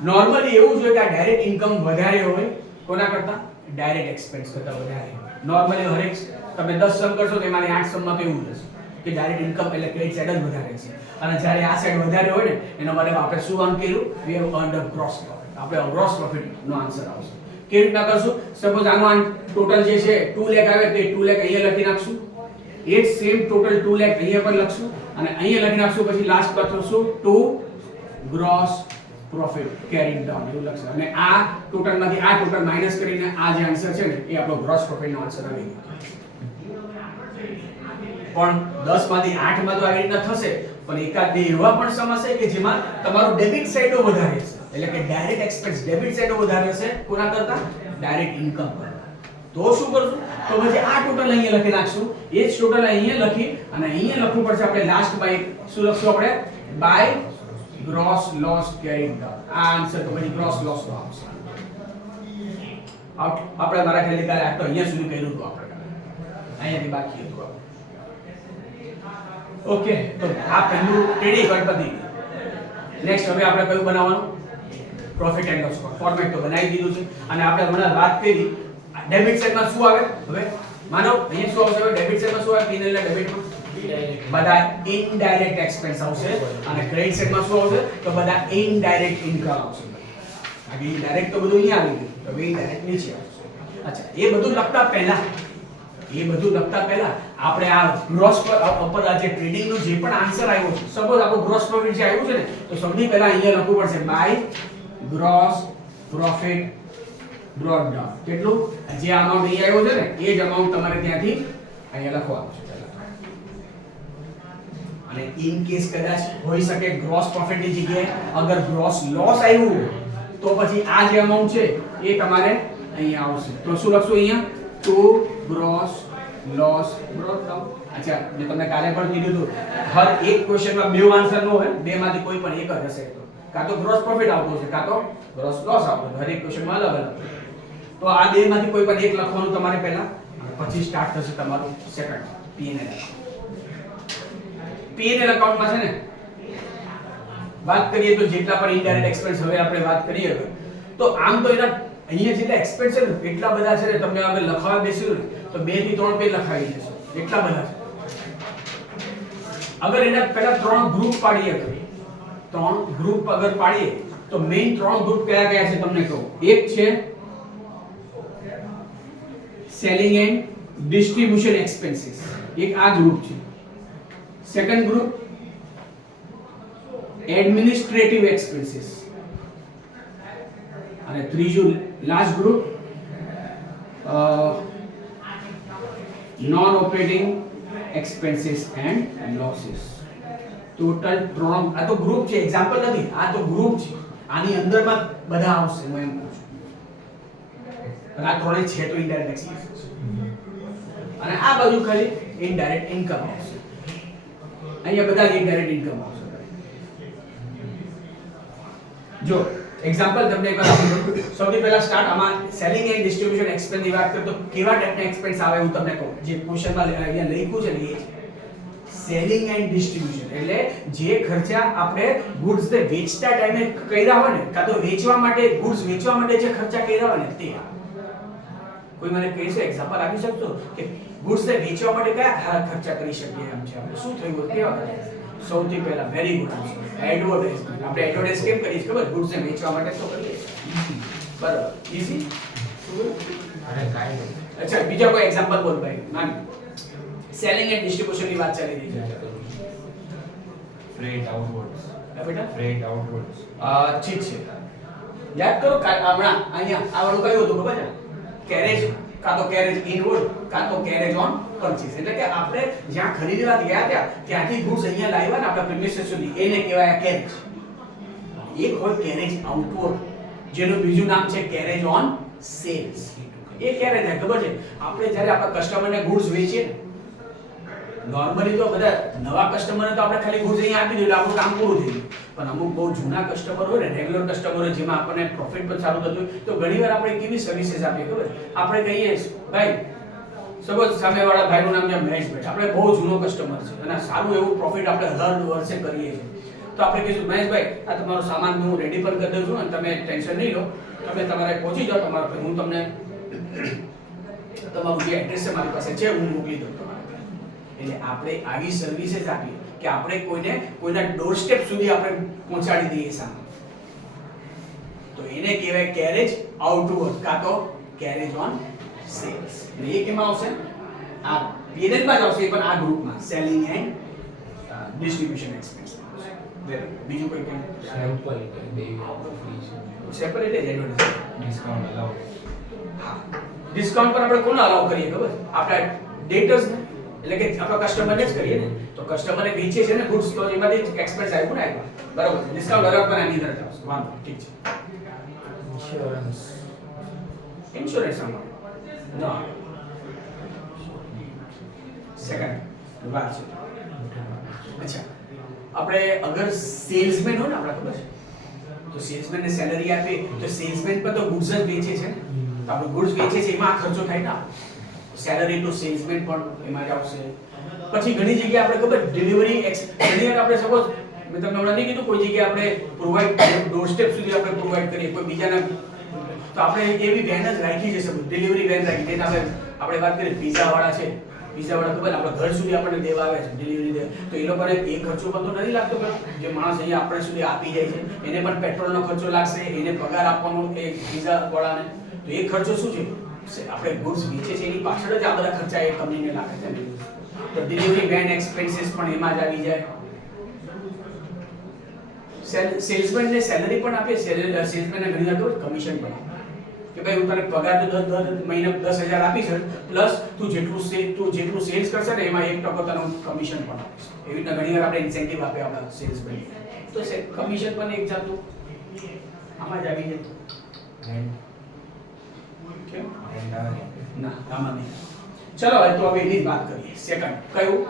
નોર્મલી એવું છે કે આ ડાયરેક્ટ ઇન્કમ વધારે હોય કોના કરતા? ડાયરેક્ટ એક્સપેન્સ કરતા વધારે. નોર્મલી હરેક તમે 10 સમ કરશો તો એમાંની 8 સમમાં તો એવું હશે કે ડાયરેક્ટ ઇન્કમ એટલે ક્રેડિટ સાઈડ જ વધારે છે. અને જ્યારે આ સાઈડ વધારે હોય ને એના માટે આપણે શું કામ કર્યું? We have earned a gross profit. આપણે ગ્રોસ પ્રોફિટ નો આન્સર આવશે. કેવી રીતના કરશું? સપોઝ આનું ટોટલ જે છે 2 લાખ આવે તો 2 લાખ અહીંયા લખી નાખશું. એ જ સેમ ટોટલ 2 લાખ અહીંયા પણ લખશું અને અહીંયા લખી નાખશું. પછી લાસ્ટ પર શું? 2 ગ્રોસ પ્રોફિટ કેરીડ ડાઉન એવું લખશે. અને આ ટોટલ માંથી આ ટોટલ માઈનસ કરીને આ જે આન્સર છે ને એ આપણો ગ્રોસ પ્રોફિટ નો આન્સર આવી ગયો. પણ 10 માંથી 8 માં તો આવી રીતના થશે પણ એકાદ બે એવા પણ સમ હશે કે જેમાં તમારું ડેબિટ સાઈડો વધારે છે. એટલે કે ડાયરેક્ટ એક્સપેન્સ ડેબિટ સાઈડો વધારે હશે કોના કરતા? ડાયરેક્ટ ઇન્કમ કરતા. તો શું કરશું? તો પછી આ ટોટલ અહીંયા લખી નાખશું. એ જ ટોટલ અહીંયા લખી અને અહીંયા લખવું પડશે આપણે લાસ્ટ બાય શું લખશું આપણે? By gross loss carried down. આ આન્સર તો પછી ગ્રોસ લોસ નો આવશે. આપણે મારા ખ્યાલથી કાલે આ તો અહીંયા સુધી કર્યું હતું આપણે. અહીંયાથી બાકી હતું. ઓકે તો આ પહેલું ટ્રેડિંગ કાર્ડ પતી. નેક્સ્ટ હવે આપણે કયું બનાવવાનું? પ્રોફિટ એન્ડ લોસ ફોર્મેટ તો બનાવી દીધું છે અને આપણે હમણાં વાત કરી ડેબિટ સાઈડમાં શું આવે હવે માનો અહીંયા શું આવશે હવે ડેબિટ સાઈડમાં શું આવે P&L ના ડેબિટમાં બધા ઇનડાયરેક્ટ એક્સપેન્સ આવશે અને ક્રેડિટ સાઈડમાં શું આવશે તો બધા ઇનડાયરેક્ટ ઇન્કમ આવશે બાકી ડાયરેક્ટ તો બધું અહીંયા આવી ગયું હવે ઇનડાયરેક્ટ નીચે આવશે અચ્છા એ બધું લખતા પહેલા આપણે આ ગ્રોસ પર આ જે ટ્રેડિંગ નો જે પણ આન્સર આવ્યો છે સપોઝ આપણો ગ્રોસ પ્રોફિટ જે આવ્યું છે ને તો સૌથી પહેલા અહીંયા લખવું પડશે by gross profit brought down કેટલું જે અમાઉન્ટ અહીંયા આવ્યો છે ને એ જ અમાઉન્ટ તમારે ત્યાંથી અહીંયા લખવાનું છે અને ઇન કેસ કદાચ હોઈ શકે ગ્રોસ પ્રોફિટ ની જગ્યાએ અગર ગ્રોસ લોસ આવ્યું તો પછી આ જે અમાઉન્ટ છે એ તમારે અહીંયા આવશે તો શું લખશું અહીંયા to gross loss brought down અચ્છા જે તમને કાલે પણ કીધું હતું હર એક ક્વેશ્ચનમાં બે આન્સર નો હોય બે માંથી કોઈ પણ એક જ હશે તો કાં તો ગ્રોસ પ્રોફિટ આવતો છે કાં તો ગ્રોસ લોસ આવતો છે હર એક ક્વેશ્ચનમાં અલગ અલગ તો આ બે માંથી કોઈ પણ એક લખવાનું તમારે પહેલા પછી સ્ટાર્ટ થશે તમારું સેકન્ડ P&L એકાઉન્ટમાં છે ને વાત કરીએ તો જેટલા પણ ઇનડાયરેક્ટ એક્સપેન્સ હવે આપણે વાત કરીએ તો આમ તો એના અહીંયા જેટલા એક્સપેન્સ છે ને એટલા બધા છે ને તમને હવે લખાવા બેસ્યું ને તો 2 થી 3 પેજ લખાવી દેશો એટલા બધા છે અગર એના પહેલા 3 ગ્રુપ પાડીએ તો મેઈન 3 ગ્રુપ કયા કયા છે તમને કહું એક છે સેલિંગ એન્ડ ડિસ્ટ્રીબ્યુશન એક્સપેન્સીસ એક આ ગ્રુપ છે સેકન્ડ ગ્રુપ એડમિનિસ્ટ્રેટિવ એક્સપેન્સીસ અને ત્રીજું last group non operating expenses and losses total 3 આ તો ગ્રુપ છે એક્ઝામ્પલ નથી આ તો ગ્રુપ છે આની અંદરમાં બધા આવશે હું એમ કહું છું આ ત્રણે છે તો ઇનડાયરેક્ટ એક્સપેન્સીસ અને આ બાજુ ખાલી ઇનડાયરેક્ટ ઇન્કમ આવશે અહીંયા બધા ઇનડાયરેક્ટ ઇન્કમ આવશે જો એક્ઝામ્પલ તમને એક વાર આપું સૌથી પહેલા સ્ટાર્ટ આમાં સેલિંગ એન્ડ ડિસ્ટ્રીબ્યુશન એક્સપેન્સ ની વાત કરીએ તો કેવા ટાઈપના એક્સપેન્સ આવે હું તમને કહું જે ક્વેશ્ચનમાં અહીંયા લખ્યું છે ને એ સેલિંગ એન્ડ ડિસ્ટ્રીબ્યુશન એટલે જે ખર્ચા આપણે ગુડ્સ ને વેચતા ટાઈમે કર્યા હોય ને કાં તો વેચવા માટે ગુડ્સ વેચવા માટે જે ખર્ચા કર્યા હોય ને તે કોઈ મને કહેશે એક્ઝામ્પલ આપી શકતો કે ગુડ્સ ને વેચવા માટે કયા ખર્ચા કરી શકીએ એમ છે આપણે શું થયું કેવા ખર્ચા સૌથી પહેલા વેરી ગુડ એડવર્ટાઇઝમેન્ટ આપણે એડવર્ટાઇઝ કેમ કરીએ ખબર ગુડ્સ ને વેચવા માટે તો કરીએ બરાબર ઈઝી અરે કાઈ અચ્છા બીજા કોઈ એક્ઝામ્પલ બોલ ભાઈ માન સેલિંગ એન્ડ ડિસ્ટ્રીબ્યુશન ની વાત ચાલી રહી છે ફ્રેટ આઉટવર્ડ્સ બેટા ફ્રેટ આઉટવર્ડ્સ ઠીક છે યાદ કરો હમણાં અહીંયા આ વાળું કયું હતું ખબર છે કેરેજ કાં તો કેરેજ ઇનવર્ડ કાં તો કેરેજ ઓન પરચેસ એટલે કે આપણે જ્યાં ખરીદવા ગયા ત્યાંથી ગુડ્સ અહીંયા લાવ્યા ને આપણા પ્રીમિયસ સુધી એને કહેવાય કેરેજ એક હોય કેરેજ આઉટવર્ડ જેનું બીજું નામ છે કેરેજ ઓન સેલ્સ એ કેરેજ છે ખબર છે આપણે જ્યારે આપણા કસ્ટમરને ગુડ્સ વેચીએ નોર્મલી તો બધા નવા કસ્ટમરને તો આપણે ખાલી ગુડ્સ અહીંયા આપી દઈએ એટલે આપણું કામ પૂરું થઈ ગયું પણ અમુક બહુ જૂના કસ્ટમર હોય ને રેગ્યુલર કસ્ટમર હોય જેમાં આપણને પ્રોફિટ પણ સારું થતું હોય તો ઘણીવાર આપણે કેવી સર્વિસીસ આપીએ ખબર આપણે કહીએ ભાઈ સપોઝ સામેવાળા ભાઈનું નામ છે મહેશભાઈ આપણે બહુ જૂનો કસ્ટમર છે અને સારું એવું પ્રોફિટ આપણે દર વર્ષે કરીએ છીએ તો આપણે કહીશું મહેશભાઈ આ તમારો સામાન હું રેડી પણ કરી દઉં છું અને તમે ટેન્શન નહીં લો તમે તમારે પહોંચી જાઓ તમારા હું તમને તમારું જે એડ્રેસ છે મારી પાસે છે હું મોકલી દઉં તમારે એટલે આપણે આવી સર્વિસીસ આપીએ કે આપણે કોઈના ડોર સ્ટેપ સુધી આપણે પહોંચાડી દઈએ સામાન તો એને કહેવાય કેરેજ આઉટવર્ડ કાં તો કેરેજ ઓન સેલ્સ એટલે એ કેમાં આવશે આ P&L માં જ આવશે પણ આ ગ્રુપમાં સેલિંગ એન્ડ ડિસ્ટ્રીબ્યુશન એક્સપેન્સ બીજું કોઈ કેમ સેમ્પલ દે સેમ્પલ એટલે એડવર્ટાઇઝ ડિસ્કાઉન્ટ અલાઉ ડિસ્કાઉન્ટ પર આપણે કોને અલાઉ કરીએ ખબર આપણા ડેટર્સ ને એટલે કે આપણા કસ્ટમરને જ કરીએ ને તો કસ્ટમરને વેચીએ છે ને ગુડ્સ તો એમાંથી એક્સપેન્સ આવ્યું ને આવ્યું બરાબર ડિસ્કાઉન્ટ અલગ પણ આની અંદર આવશે વાંધો ઠીક છે ઇન્સ્યોરન્સ આમાં ના સેકન્ડ વાત છે અચ્છા આપણે અગર સેલ્સમેન હોય ને આપણા ખબર છે તો સેલ્સમેન ને સેલરી આપે તો સેલ્સમેન પર તો ગુડ્સ જ વેચે છે ને તો આપણે ગુડ્સ વેચે છે એમાં ખર્ચો થાય ને સેલરી ટુ સેલ્સમેન પણ એમાં જ આવશે પછી ઘણી જગ્યાએ આપણે ખબર ડિલિવરી ઘણી વાર આપણે સપોઝ મેં તમને હમણાં નહીં કીધું કોઈ જગ્યાએ આપણે પ્રોવાઈડ ડોર સ્ટેપ સુધી આપણે પ્રોવાઈડ કરીએ કોઈ બીજાના, તો આપણે એવી વેન જ રાખી છે સબ ડિલિવરી વેન રાખી જેને આપણે વાત કરીએ પિઝા વાળા છે, પિઝા વાળા ખબર આપણે ઘર સુધી આપણને દેવા આવે છે ડિલિવરી દે, તો એ લોકોને એ ખર્ચો પણ તો નથી લાગતો પેલો જે માણસ અહીંયા આપણે સુધી આપી જાય છે એને પણ પેટ્રોલનો ખર્ચો લાગશે, એને પગાર આપવાનો એ પિઝા વાળાને, તો એ ખર્ચો શું છે આપણે ગુડ્સ વેચે છે એની પાછળ જ આ બધા ખર્ચા એ કંપનીને લાગે છે, તો ડિલિવરી વેન એક્સપેન્સીસ પણ એમાં જ આવી જાય. સેલ્સમેન ને સેલરી પણ આપે, સેલ્સમેન ને ઘણી વાર કમિશન પણ આપે કે ભાઈ હું તને પગાર તો દર મહિને 10,000 આપીશ પ્લસ તું જેટલું સેલ્સ કરશે ને એમાં 1% તને કમિશન પણ આપીશ. એવી રીતના ઘણી વાર આપણે ઇન્સેન્ટિવ આપે આપણા સેલ્સમેન, તો કમિશન પણ એક જાતનું આમાં જ આવી જાય. કેમ ના આમાં નહીં. ચલો હવે તો હવે એની જ વાત કરીએ. સેકન્ડ કયું?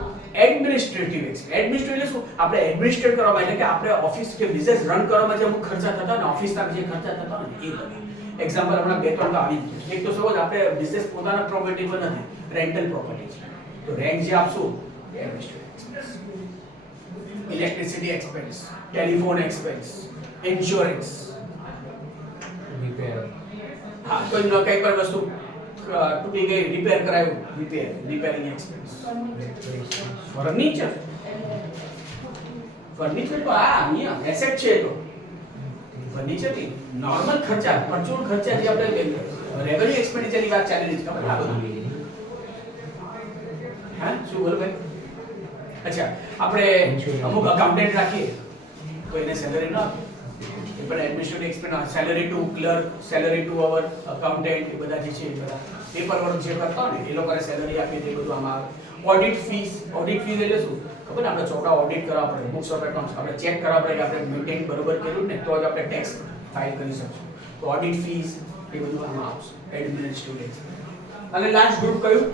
Administrative expense. એડમિનિસ્ટ્રેટિવ શું? આપણે એડમિનિસ્ટ્રેટ કરવા માટે કે આપણે ઓફિસ કે બિઝનેસ રન કરવા માટે અમુક ખર્ચા થતા ને ઓફિસના જે ખર્ચા થતા ને એ બધા. એક્ઝામ્પલ હમણાં બે ત્રણ તો આવી જ છે. એક તો સપોઝ આપણે બિઝનેસ પોતાના પ્રોપર્ટી પર નથી, રેન્ટલ પ્રોપર્ટી છે, તો રેન્ટ જે આપશું એ administrative expense. Electricity expense, telephone expense, insurance, repair, હા કોઈ કઈ પણ વસ્તુ તૂટી ગઈ રિપેર કરાયું, રિપેરિંગ એક્સપેન્સ. ફર્નિચર તો આ અહીંયા એસેટ છે, તો ફર્નિચર ની નોર્મલ ખર્ચા, પરચુન ખર્ચા જે આપણે રેવન્યુ એક્સપેન્ડિચર ની વાત ચાલી રહી છે ખબર આ બધું. હા શું બોલ ભાઈ? અચ્છા આપણે અમુક અકાઉન્ટન્ટ રાખીએ તો એને સેલરી ન આપે, એ પણ administrative expense, salary to clerk, salary to our accountant, એ બધા જે છે એ બધા પેપર વર્ક જે કરતા હોય ને એ લોકોને સેલરી આપીએ તો એ બધું આમાં આવે. ઓડિટ ફીસ એટલે શું ખબર ને? આપણે ચોપડા ઓડિટ કરવા પડે, બુક્સ ઓફ એકાઉન્ટ્સ આપણે ચેક કરવા પડે કે આપણે મેન્ટેન બરોબર કર્યું ને તો જ આપણે ટેક્સ ફાઇલ કરી શકશું. તો ઓડિટ ફીસ એ બધું આમાં આવશે એડમિનિસ્ટ્રેટિવ એક્સપેન્સ. અને લાસ્ટ ગ્રુપ કયું?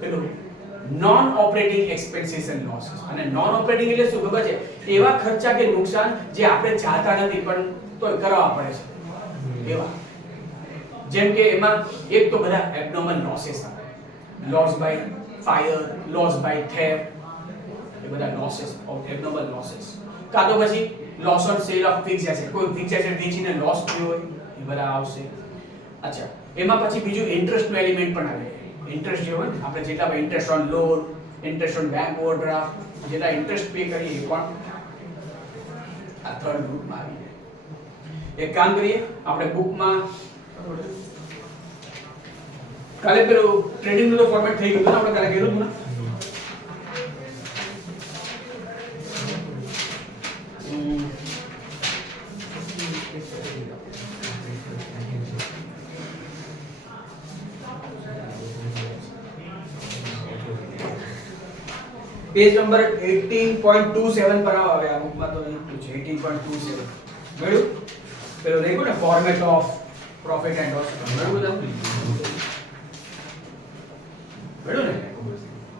પેલું non operating expenses and losses. અને નોન ઓપરેટિંગ એટલે શું ખબર છે? એવા ખર્ચા કે નુકસાન જે આપણે ચાહતા નથી પણ તોય કરવા પડે છે એવા. જેમ કે એમાં એક તો બધા એબનોર્મલ લોસીસ આવે, loss by fire, loss by theft, એ બધા લોસીસ, એબનોર્મલ લોસીસ. કાં તો પછી loss on sale of fix asset, કોઈ ફિક્સ એસેટ વેચીને લોસ થયો હોય એ બધા આવશે. અચ્છા એમાં પછી બીજું ઇન્ટરેસ્ટનું એલિમેન્ટ પણ આવે. ઇન્ટરેસ્ટ જે હોય ને આપણે જેટલા interest on loan, interest on bank overdraft, જેટલા ઇન્ટરેસ્ટ પે કરીએ એ પણ આ થર્ડ ગ્રુપમાં આવી જાય. એક કામ કરીએ આપણે બુકમાં કાલે પેલું ટ્રેડિંગ નું તો ફોર્મેટ થઈ ગયું ને, આપણે કાલે કર્યું હતું ને. પેજ નંબર 18.27 પર આવે આ બુકમાં તો લખ્યું છે 18.27 મળ્યું. પેલું લખ્યું ને format of profit and loss મળ્યું બધું મળ્યું ને.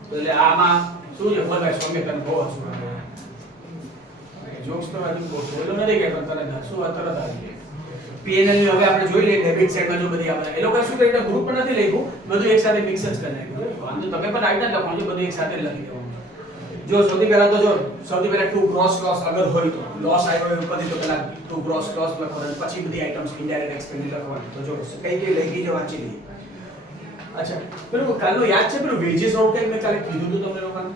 તો એટલે આમાં શું છે બોલ ભાઈ સ્વામી તને બહુ હસવું આવે. જોક્સ તો હજુ બહુ બોલો નથી કે પણ તને હસવું તરત આવી જાય. પીએનએલ ની હવે આપણે જોઈ લઈએ ડેબિટ સાઈડમાં જો બધી આપણે એ લોકો શું કર્યું ગ્રુપ પણ નથી લખ્યું, બધું એકસાથે મિક્સ જ કરી નાખ્યું. વાંધો તમે પણ આઈટા લખો બધું એકસાથે લખી દેવાનું. જો સૌથી પહેલા તો જો સૌથી પહેલા ટુ ગ્રોસ લોસ અગર હોય તો લોસ આવ્યો હોય ઉપરથી તો પહેલા ટુ ગ્રોસ લોસ લખવાનું, પછી બધી આઇટમ્સ ઇનડાયરેક્ટ એક્સપેન્ડિચર લખવાની. તો જો કઈ કઈ લખી જો વાંચી લઈએ. અચ્છા પેલું કાલનું યાદ છે પેલું વેજીસ વાળું કંઈક મેં કાલે કીધું હતું તમને લોકોને?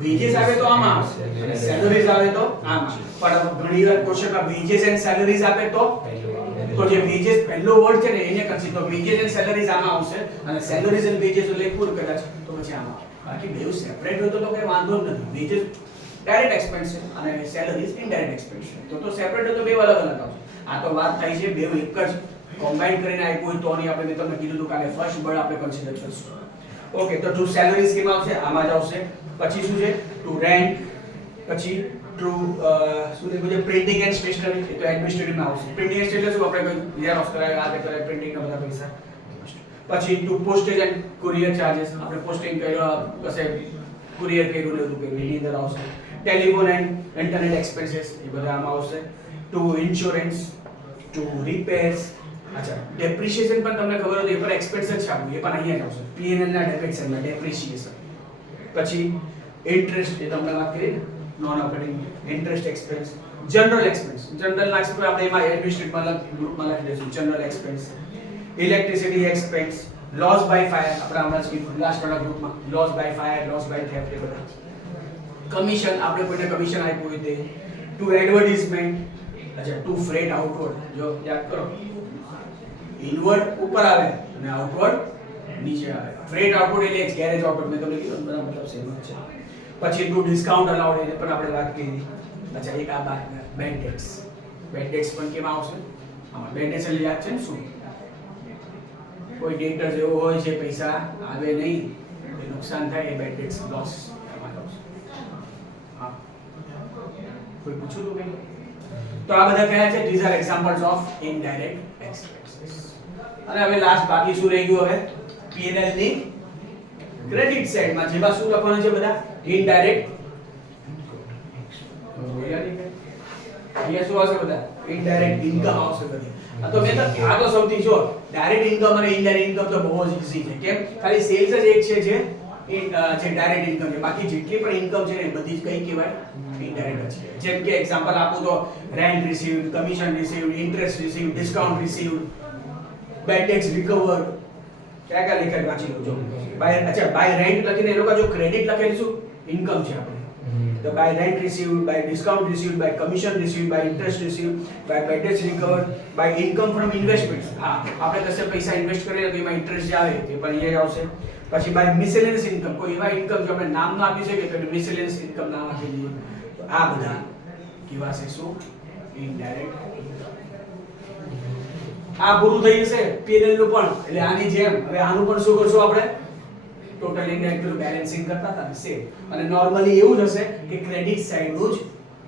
વેજીસ આવે તો આમાં આવશે અને સેલરીઝ આવે તો આમાં. પણ ઘણી વાર ક્વેશ્ચનમાં વેજીસ એન્ડ સેલરીઝ આપે તો જે વેજીસ પહેલો વર્ડ છે ને એને કન્સિડર, તો વેજીસ એન્ડ સેલરીઝ આમાં આવશે અને સેલરીઝ એન્ડ વેજીસ લખવું કદાચ તો પછી આમાં. બાકી બેવ સેપરેટ હોય તો કઈ વાંધો નથી. વેજીસ ડાયરેક્ટ એક્સપેન્સ છે અને સેલરીઝ ઇનડાયરેક્ટ એક્સપેન્સ છે. તો સેપરેટ હોય તો બે અલગ અલગ આવશે. આ તો વાત થઈ છે બે એક જ કોમ્બાઈન કરીને આપ્યું હોય તો ની આપણે તમને કીધું હતું કાલે ફર્સ્ટ વર્ડ આપણે કન્સિડર કરશું. ઓકે તો ટુ સેલરી સ્કીમ આવશે, આમાં જ આવશે. પછી શું છે? ટુ રેન્ટ, પછી ટુ શું છે પ્રિન્ટિંગ એન્ડ સ્ટેશનરી, એ તો એડમિનિસ્ટ્રેટિવ માં આવશે. પ્રિન્ટિંગ એન્ડ સ્ટેશનરી શું આપણે કોઈ ઝેરોક્સ કરાય આ તે કરાય પ્રિન્ટિંગ ના બધા પૈસા. પછી ટુ પોસ્ટેજ એન્ડ કુરિયર ચાર્जेस, આપણે પોસ્ટિંગ કર્યો કશે કુરિયર કર્યું લેવું કે એની અંદર આવશે. ટેલિફોન એન્ડ ઇન્ટરનેટ એક્સપેન્સીસ એ બધા આમાં આવશે. To insurance, to repairs. અચ્છા ડેપ્રિસિએશન પણ તમને ખબર હોય તો એ પણ એક્સપેન્સ જ છે આપણું, એ પણ અહીંયા જ આવશે. પીએનએલ ના ડેબિટ સાઈડમાં ડેપ્રિસિએશન. પછી ઇન્ટરેસ્ટ એ તમને વાત કરી ને non operating interest expense, general expense. General expense આપણે એમાં એડમિનિસ્ટ્રેટિવમાં ગ્રુપમાં લખી દઈશું general expense. Electricity expense, loss by fire આપણે હમણાં જ કીધું લાસ્ટ વાળા ગ્રુપમાં, loss by fire, loss by theft એ બધા. કમિશન આપણે કોઈને કમિશન આપ્યું હોય તે. ટુ એડવર્ટાઇઝમેન્ટ, અચ્છા ટુ ફ્રેટ આઉટવર્ડ, જો યાદ કરો ઇનવર્ડ ઉપર આવે અને આઉટવર્ડ નીચે આવે. ફ્રેટ આઉટવર્ડ એટલે ગેરેજ આઉટવર્ડ મેં તમને કીધું બરાબર મતલબ સેમ જ છે. પછી ટુ ડિસ્કાઉન્ટ અલાઉડ એને પણ આપણે વાત કરી. અચ્છા એક આ બેડ ડેટ્સ. બેડ ડેટ્સ પણ કેમ આવશે? આમાં બેડ ડેટ્સ એટલે યાદ છે ને શું? કોઈ ડેટર જેવો હોય છે પૈસા આવે નહીં એ નુકસાન થાય એ બેડ ડેટ્સ લોસ એમાં આવશે. હા કોઈ પૂછ્યું તો કઈ? તો આ બધા કયા છે? These are examples of indirect expenses. અને હવે લાસ્ટ બાકી શું રહી ગયું? હવે P&L ની ક્રેડિટ સાઈડમાં જેમાં શું લખવાનું છે બધા? ઇનડાયરેક્ટ. અહીંયા શું આવશે બધા? ઇનડાયરેક્ટ ઇન્કમ આવશે બધી. તો મેં તો આ તો સૌથી જો ડાયરેક્ટ ઇન્કમ અને ઇનડાયરેક્ટ ઇન્કમ તો બહુ જ ઈઝી છે. કેમ? ખાલી સેલ્સ જ એક છે જે ડાયરેક્ટ ઇન્કમ છે. બાકી જેટલી પણ ઇન્કમ છે ને બધી જ કઈ કહેવાય? ઇનડાયરેક્ટ છે. જેમ કે એક્ઝામ્પલ આપું તો rent received, commission received, interest received, discount received, bad debts recovered. ક્યાં ક્યાં લખાય વાંચી લો જો. બાય અચ્છા બાય રેન્ટ લખીને એ લોકો જો ક્રેડિટ લખેલું શું? ઇન્કમ છે આપણે. તો by rent received, by discount received, by commission received, by interest received, by bad debts recovered, by income from investments. હા આપણે કશે પૈસા ઇન્વેસ્ટ કરીએ તો એમાં ઇન્ટરેસ્ટ જે આવે તે પણ અહીંયા આવશે. પછી બાય મિસેલેનિયસ ઇન્કમ, કોઈ એવા ઇન્કમ જે આપણે નામ ના આપી શકીએ તો મિસેલેનિયસ ઇન્કમ નામ આપી દઈએ. તો આ બધા કેવા છે? શું? ઇનડાયરેક્ટ. આ પૂરું થઈ જશે P&L નું પણ. એટલે આની જેમ હવે આનું પણ શું કરશું આપણે? ટોટલ ઇનડાયરેક્ટ બેલેન્સિંગ કરતા હતા ને સેમ. અને નોર્મલી એવું જ હશે કે ક્રેડિટ સાઈડ નું જ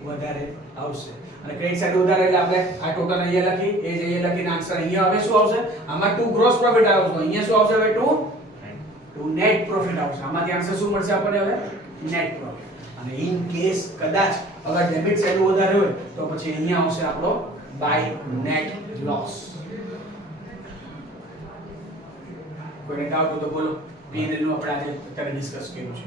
વધારે આવશે. અને ક્રેડિટ સાઈડ વધારે એટલે આપણે આ ટોટલ અહીંયા લખી, એ જ અહીંયા લખીને આન્સર અહીંયા હવે શું આવશે? આમાં ટુ ગ્રોસ પ્રોફિટ આવે છે. અહીંયા શું આવશે હવે? ટુ નેટ પ્રોફિટ આવશે. આમાંથી આન્સર શું મળશે આપણને હવે? Net profit. અને ઇન કેસ કદાચ અગર ડેબિટ સાઈડ વધારે હોય તો પછી અહીંયા આવશે આપણો બાય નેટ લોસ. કોઈને ડાઉટ હોય તો બોલો. P&L નું આપણે આજે અત્યારે ડિસ્કસ કર્યું છે.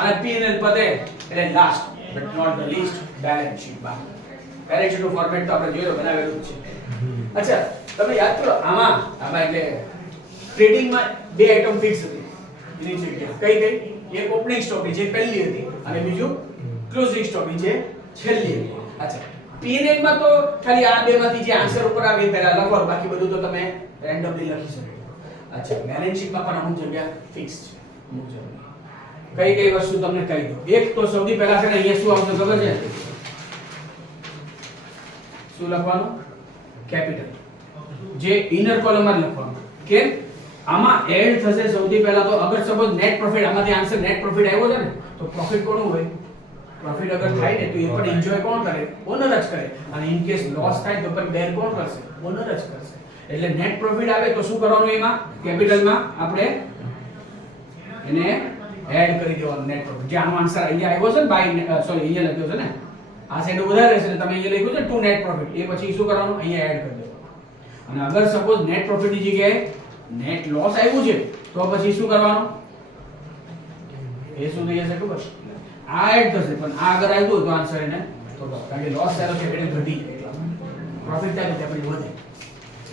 અને P&L પતે એટલે last but not the least balance sheet. Balance sheet નું ફોર્મેટ તો આપણે જોયો બનાવેલું જ છે. અચ્છા તમે યાદ કરો આમાં એટલે ટ્રેડિંગ માં બે આઇટમ ફિક્સ હતી એની જગ્યા કઈ કઈ? એક ઓપનિંગ સ્ટોક જે પહેલી હતી અને બીજું ક્લોઝિંગ સ્ટોક જે છેલ્લી હતી. અચ્છા P&L માં તો ખાલી આ બેમાંથી જે આન્સર ઉપર આવે એ પહેલા લખો, બાકી બધું તો તમે રેન્ડમલી લખી શકો. અચ્છા બેલેન્સ શીટમાં પણ અમુક જગ્યા ફિક્સ છે. અમુક જગ્યા કઈ કઈ વસ્તુ તમને કહી દો. એક તો સૌથી પહેલા છે ને અહીંયા શું આવશે ખબર છે? શું લખવાનું? કેપિટલ. જે ઇનર કોલમમાં લખવાનું. કેમ? આમાં એડ થશે સૌથી પહેલા તો અગર સપોઝ નેટ પ્રોફિટ આમાંથી આન્સર નેટ પ્રોફિટ આવ્યો છે ને તો પ્રોફિટ કોનું હોય? પ્રોફિટ અગર થાય ને તો એ પણ એન્જોય કોણ કરે? ઓનર જ કરે. અને ઇન કેસ લોસ થાય તો પણ બેર કોણ કરશે? ઓનર જ કરશે. એટલે નેટ પ્રોફિટ આવે તો શું કરવાનું? એમાં કેપિટલમાં આપણે એને એડ કરી દેવાનું નેટ પ્રોફિટ. જે આનો આન્સર અહીંયા આવ્યો છે ને બાય સોરી અહીંયા લખ્યો છે ને આ સાઈડ વધારે છે એટલે તમે અહીંયા લખ્યું છે ટુ નેટ પ્રોફિટ એ પછી શું કરવાનું? અહીંયા એડ કરી દેવાનું. અને અગર સપોઝ નેટ પ્રોફિટ ની જગ્યાએ નેટ લોસ આવ્યું છે તો પછી શું કરવાનું? એ શું થઈ જશે ખબર? આ એડ થશે પણ આ અગર આવ્યું તો આન્સર એને તો કારણ કે લોસ થયો છે એટલે ઘટી જાય. પ્રોફિટ થાય તો આપણે વધે.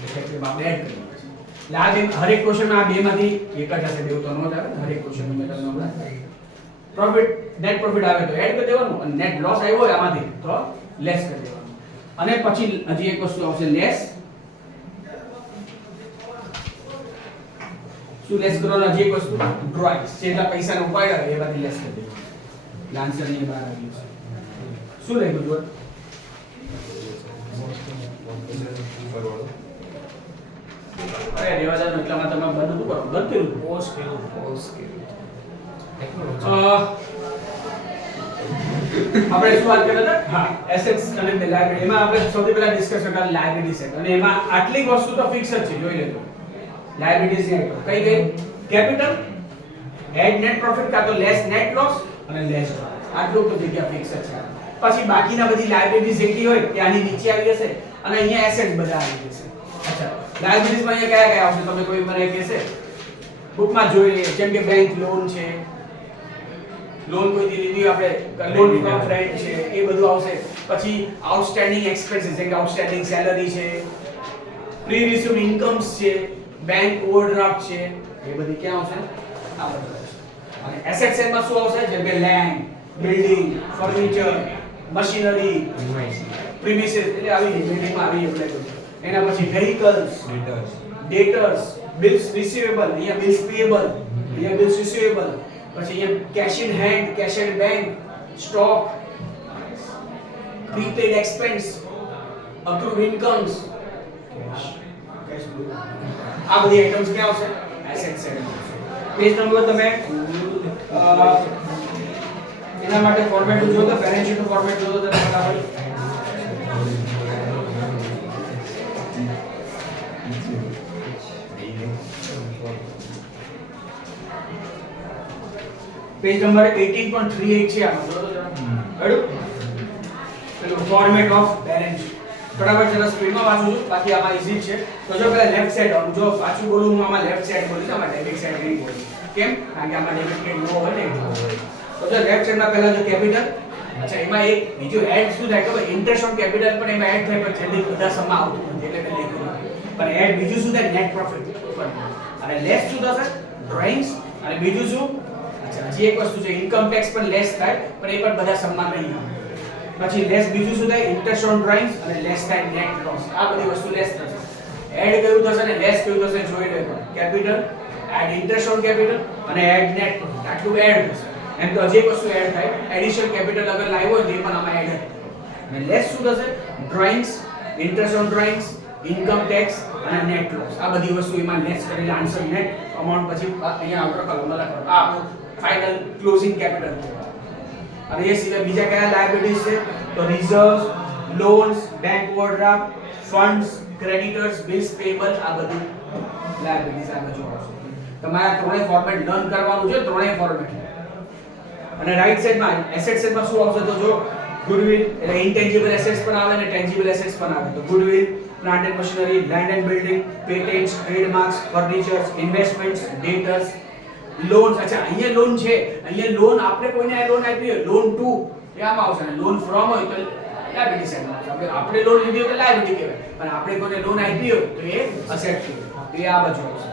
એટલે આપણે એડ કરવાનું છે. એટલે આ બે હરેક ક્વેશ્ચનમાં આ બેમાંથી એક જ હશે. બેવ તો નો જ આવે. હરેક ક્વેશ્ચનમાં મેં તમને હમણાં પ્રોફિટ નેટ પ્રોફિટ આવે તો એડ કરી દેવાનું અને નેટ લોસ આવ્યો હોય આમાંથી તો લેસ કરી દેવાનું. અને પછી હજી એક વસ્તુ આવશે લેસ. શું લેસ કરવાનું? હજી એક વસ્તુ ડ્રોઈંગ્સ. જેટલા પૈસાનો ઉપાડ્યા હોય એમાંથી લેસ કરી દેવાનું. એટલે આન્સર અહીંયા બહાર આવી જશે. શું લખ્યું જોર? અરે રેવા જાવ એટલામાં તમે બંધ નતું કરો. બંધ કર્યું? પોઝ કર્યું. આપણે શું વાત કરતા હતા? હા એસેટ્સ અને લાયબિલિટી. એમાં આપણે સૌથી પહેલા ડિસ્કસ કરતા લાયબિલિટી સેટ. અને એમાં આટલી વસ્તુ તો ફિક્સ જ છે. જોઈ લેજો. લાયબિલિટીઝ ની આઈટમ કઈ કઈ? કેપિટલ, એડ નેટ પ્રોફિટ કા તો લેસ નેટ લોસ અને લેસ આટલું તો જગ્યા ફિક્સ જ છે. પછી બાકીના બધી લાયબિલિટીઝ જેટલી હોય તે આની નીચે આવી જશે અને અહીંયા એસેટ્સ બધા આવી જશે. અચ્છા લાયબિલિટીઝ માં અહીંયા કયા કયા આવશે? તમે કોઈ મને કહેશે? બુકમાં જોઈ લઈએ. જેમ કે બેંક લોન છે, લોન કોઈથી લીધી આપણે લોન ફ્રોમ ફ્રેન્ડ છે એ બધું આવશે. પછી આઉટસ્ટેન્ડિંગ એક્સપેન્સીસ એટલે આઉટસ્ટેન્ડિંગ સેલરી છે, પ્રી રિસીવ્ડ ઇન્કમ્સ છે, બેંક ઓવરડ્રાફ્ટ છે, એ બધી ક્યાં આવશે? આ બધું આવશે. અને એસેટ સાઈડમાં શું આવશે? જેમ કે land, building, furniture, machinery, premises એટલે આવી બિલ્ડિંગમાં આવી એટલે બધું. એના પછી વેહિકલ્સ, ડેટર્સ, બિલ્સ રિસીવેબલ, અહીંયા બિલ્સ પેયેબલ, અહીંયા બિલ્સ રિસીવેબલ, પછી અહીંયા cash in hand, cash at bank, stock, prepaid expense, accrued incomes, આ બધી આઇટમ્સ ક્યાં આવશે? એસેટ સાઈડમાં. પેજ નંબર તમે એના માટે ફોર્મેટ જો તો બેલેન્સ શીટનું ફોર્મેટ જો તો તમે ફટાફટ પેજ નંબર 18.38 છે આમાં જો તો જરા બરાબર પેલું ફોર્મેટ ઓફ બેલેન્સ શીટ બરાબર. જરા સ્ક્રીનમાં વાંચું છું, બાકી આમાં ઈઝી છે. તો જો પેલા લેફ્ટ સાઈડ આવું, જો પાછું બોલું હું આમાં લેફ્ટ સાઈડ બોલીશ, આમાં ડેબિટ સાઈડ નહીં બોલું. કેમ? કારણ કે આમાં ડેબિટ કાર્ડ નો હોય ને એટલે. તો જો લેફ્ટ સાઈડમાં પહેલા જો કેપિટલ, અચ્છા એમાં એક બીજું એડ શું થાય ખબર? ઇન્ટરેસ્ટ ઓન કેપિટલ પણ એમાં એડ થાય, પણ છેલ્લે બધા સમમાં આવતું નથી એટલે મેં લખ્યું. પણ એડ બીજું શું થાય? Net profit. અને લેસ શું થશે? ડ્રોઈંગ્સ. અને બીજું શું? અચ્છા હજી એક વસ્તુ છે, ઇન્કમ ટેક્સ પણ લેસ થાય, પણ એ પણ બધા સમમાં નહીં આવે. પછી લેસ બીજું શું થાય? Interest on drawings. અને લેસ થાય નેટ લોસ. આ બધી વસ્તુ લેસ થશે. એડ કયું થશે ને લેસ કયું થશે જોઈ લેજો. Capital, add interest on capital અને એડ નેટ પ્રોફિટ. આટલું એડ થશે. એમ તો હજી એક વસ્તુ એડ થાય, એડિશનલ કેપિટલ અગર લાવ્યો હોય તો એ પણ આમાં એડ થાય. અને લેસ શું થશે? Drawings, interest on drawings, income tax અને નેટ લોસ. આ બધી વસ્તુ એમાં લેસ કરેલા આન્સર નેટ અમાઉન્ટ પછી અહીંયા આઉટર કોલમમાં લખો. આ આપણું ફાઇનલ ક્લોઝિંગ કેપિટલ. અને એ સિવાય બીજા કયા લાયબિલિટીઝ છે? તો reserves, loans, bank overdraft, funds, creditors, bills payable, આ બધું લાયબિલિટીઝ આ બધું આવશે. તમારે ત્રણેય ફોર્મેટ લર્ન કરવાનું છે, ત્રણેય ફોર્મેટ. અને રાઈટ સાઈડમાં એસેટ સાઈડમાં શું આવશે? તો જો ગુડવિલ એટલે ઇન્ટેન્જિબલ એસેટ્સ પણ આવે અને ટેન્જિબલ એસેટ્સ પણ આવે. તો goodwill, plant and machinery, land and building, patents, trademarks, furnitures, investments, debtors, loans. અચ્છા અહીંયા લોન છે, અહીંયા લોન આપણે કોઈને લોન આપી હોય, લોન ટુ એ આમાં આવશે. અને લોન ફ્રોમ હોય તો લાયબિલિટી સાઈડમાં આવશે. આપણે લોન લીધી હોય તો લાયબિલિટી કહેવાય, પણ આપણે કોઈને લોન આપી હોય તો એ અસેટ કહેવાય. એ આ બાજુ આવશે.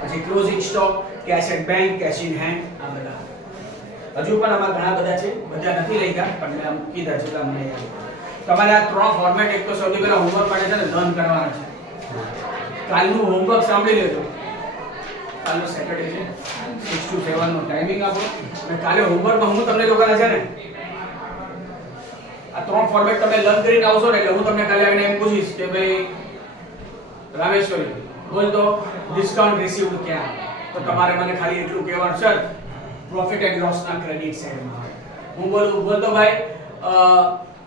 પછી closing stock, cash at bank, cash in hand, આ બધા. હજુ પણ આમાં ઘણા બધા છે, બધા નથી લખ્યા પણ મેં આમ કીધા છે એટલે મને યાદ. તમારે આ ત્રણ ફોર્મેટ એક તો સૌથી પહેલા હોમવર્ક માટે છે ને લર્ન કરવાના છે. કાલનું હોમવર્ક સાંભળી લેજો. કાલનો સેટરડે છે, 6 to 7 નો ટાઈમિંગ આપો. અને કાલે હોમવર્કમાં હું તમને લોકોને છે ને આ ત્રણ ફોર્મેટ તમે લર્ન કરીને આવશો ને એટલે હું તમને કાલે આવીને એમ પૂછીશ કે ભાઈ રામેશ્વરી બોલ તો ડિસ્કાઉન્ટ રિસીવ્ડ ક્યાં? તો તમારે મને ખાલી એટલું કહેવાનું સર પ્રોફિટ એન્ડ લોસ ના ક્રેડિટ સાઈડમાં. હું બોલતો ભાઈ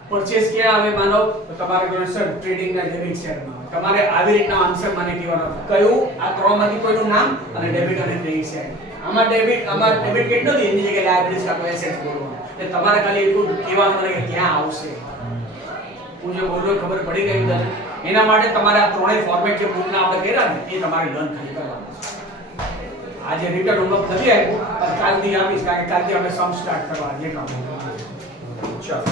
પરચેસ ક્યાં આવે માનો તો તમારે કહેવાનું સર ટ્રેડિંગ ના ડેબિટ સાઈડમાં. તમારે આવી રીતના આન્સર મને કહેવાનો કયું આ ત્રણમાંથી કોઈનું નામ અને ડેબિટ અને ક્રેડિટ સાઈડ. આમાં ડેબિટ કેટલો છે એની જગ્યાએ લાયબિલિટીઝ કાં એસેટ્સ બોલવાનું. એટલે તમારે ખાલી એટલું કહેવાનું મને કે ક્યાં આવશે. હું જે બોલ્યો ખબર પડી ગઈ તમને. એના માટે તમારે આ ત્રણેય ફોર્મેટ જે બુકના આપણે કર્યા ને એ તમારે લર્ન ખાલી કરવાનું છે. આજે રિટર્ન હોમવર્ક નથી આવ્યું પણ કાલથી આપીશ કારણ કે કાલથી આપણે સમ સ્ટાર્ટ કરવા જે કામ. ચાલો.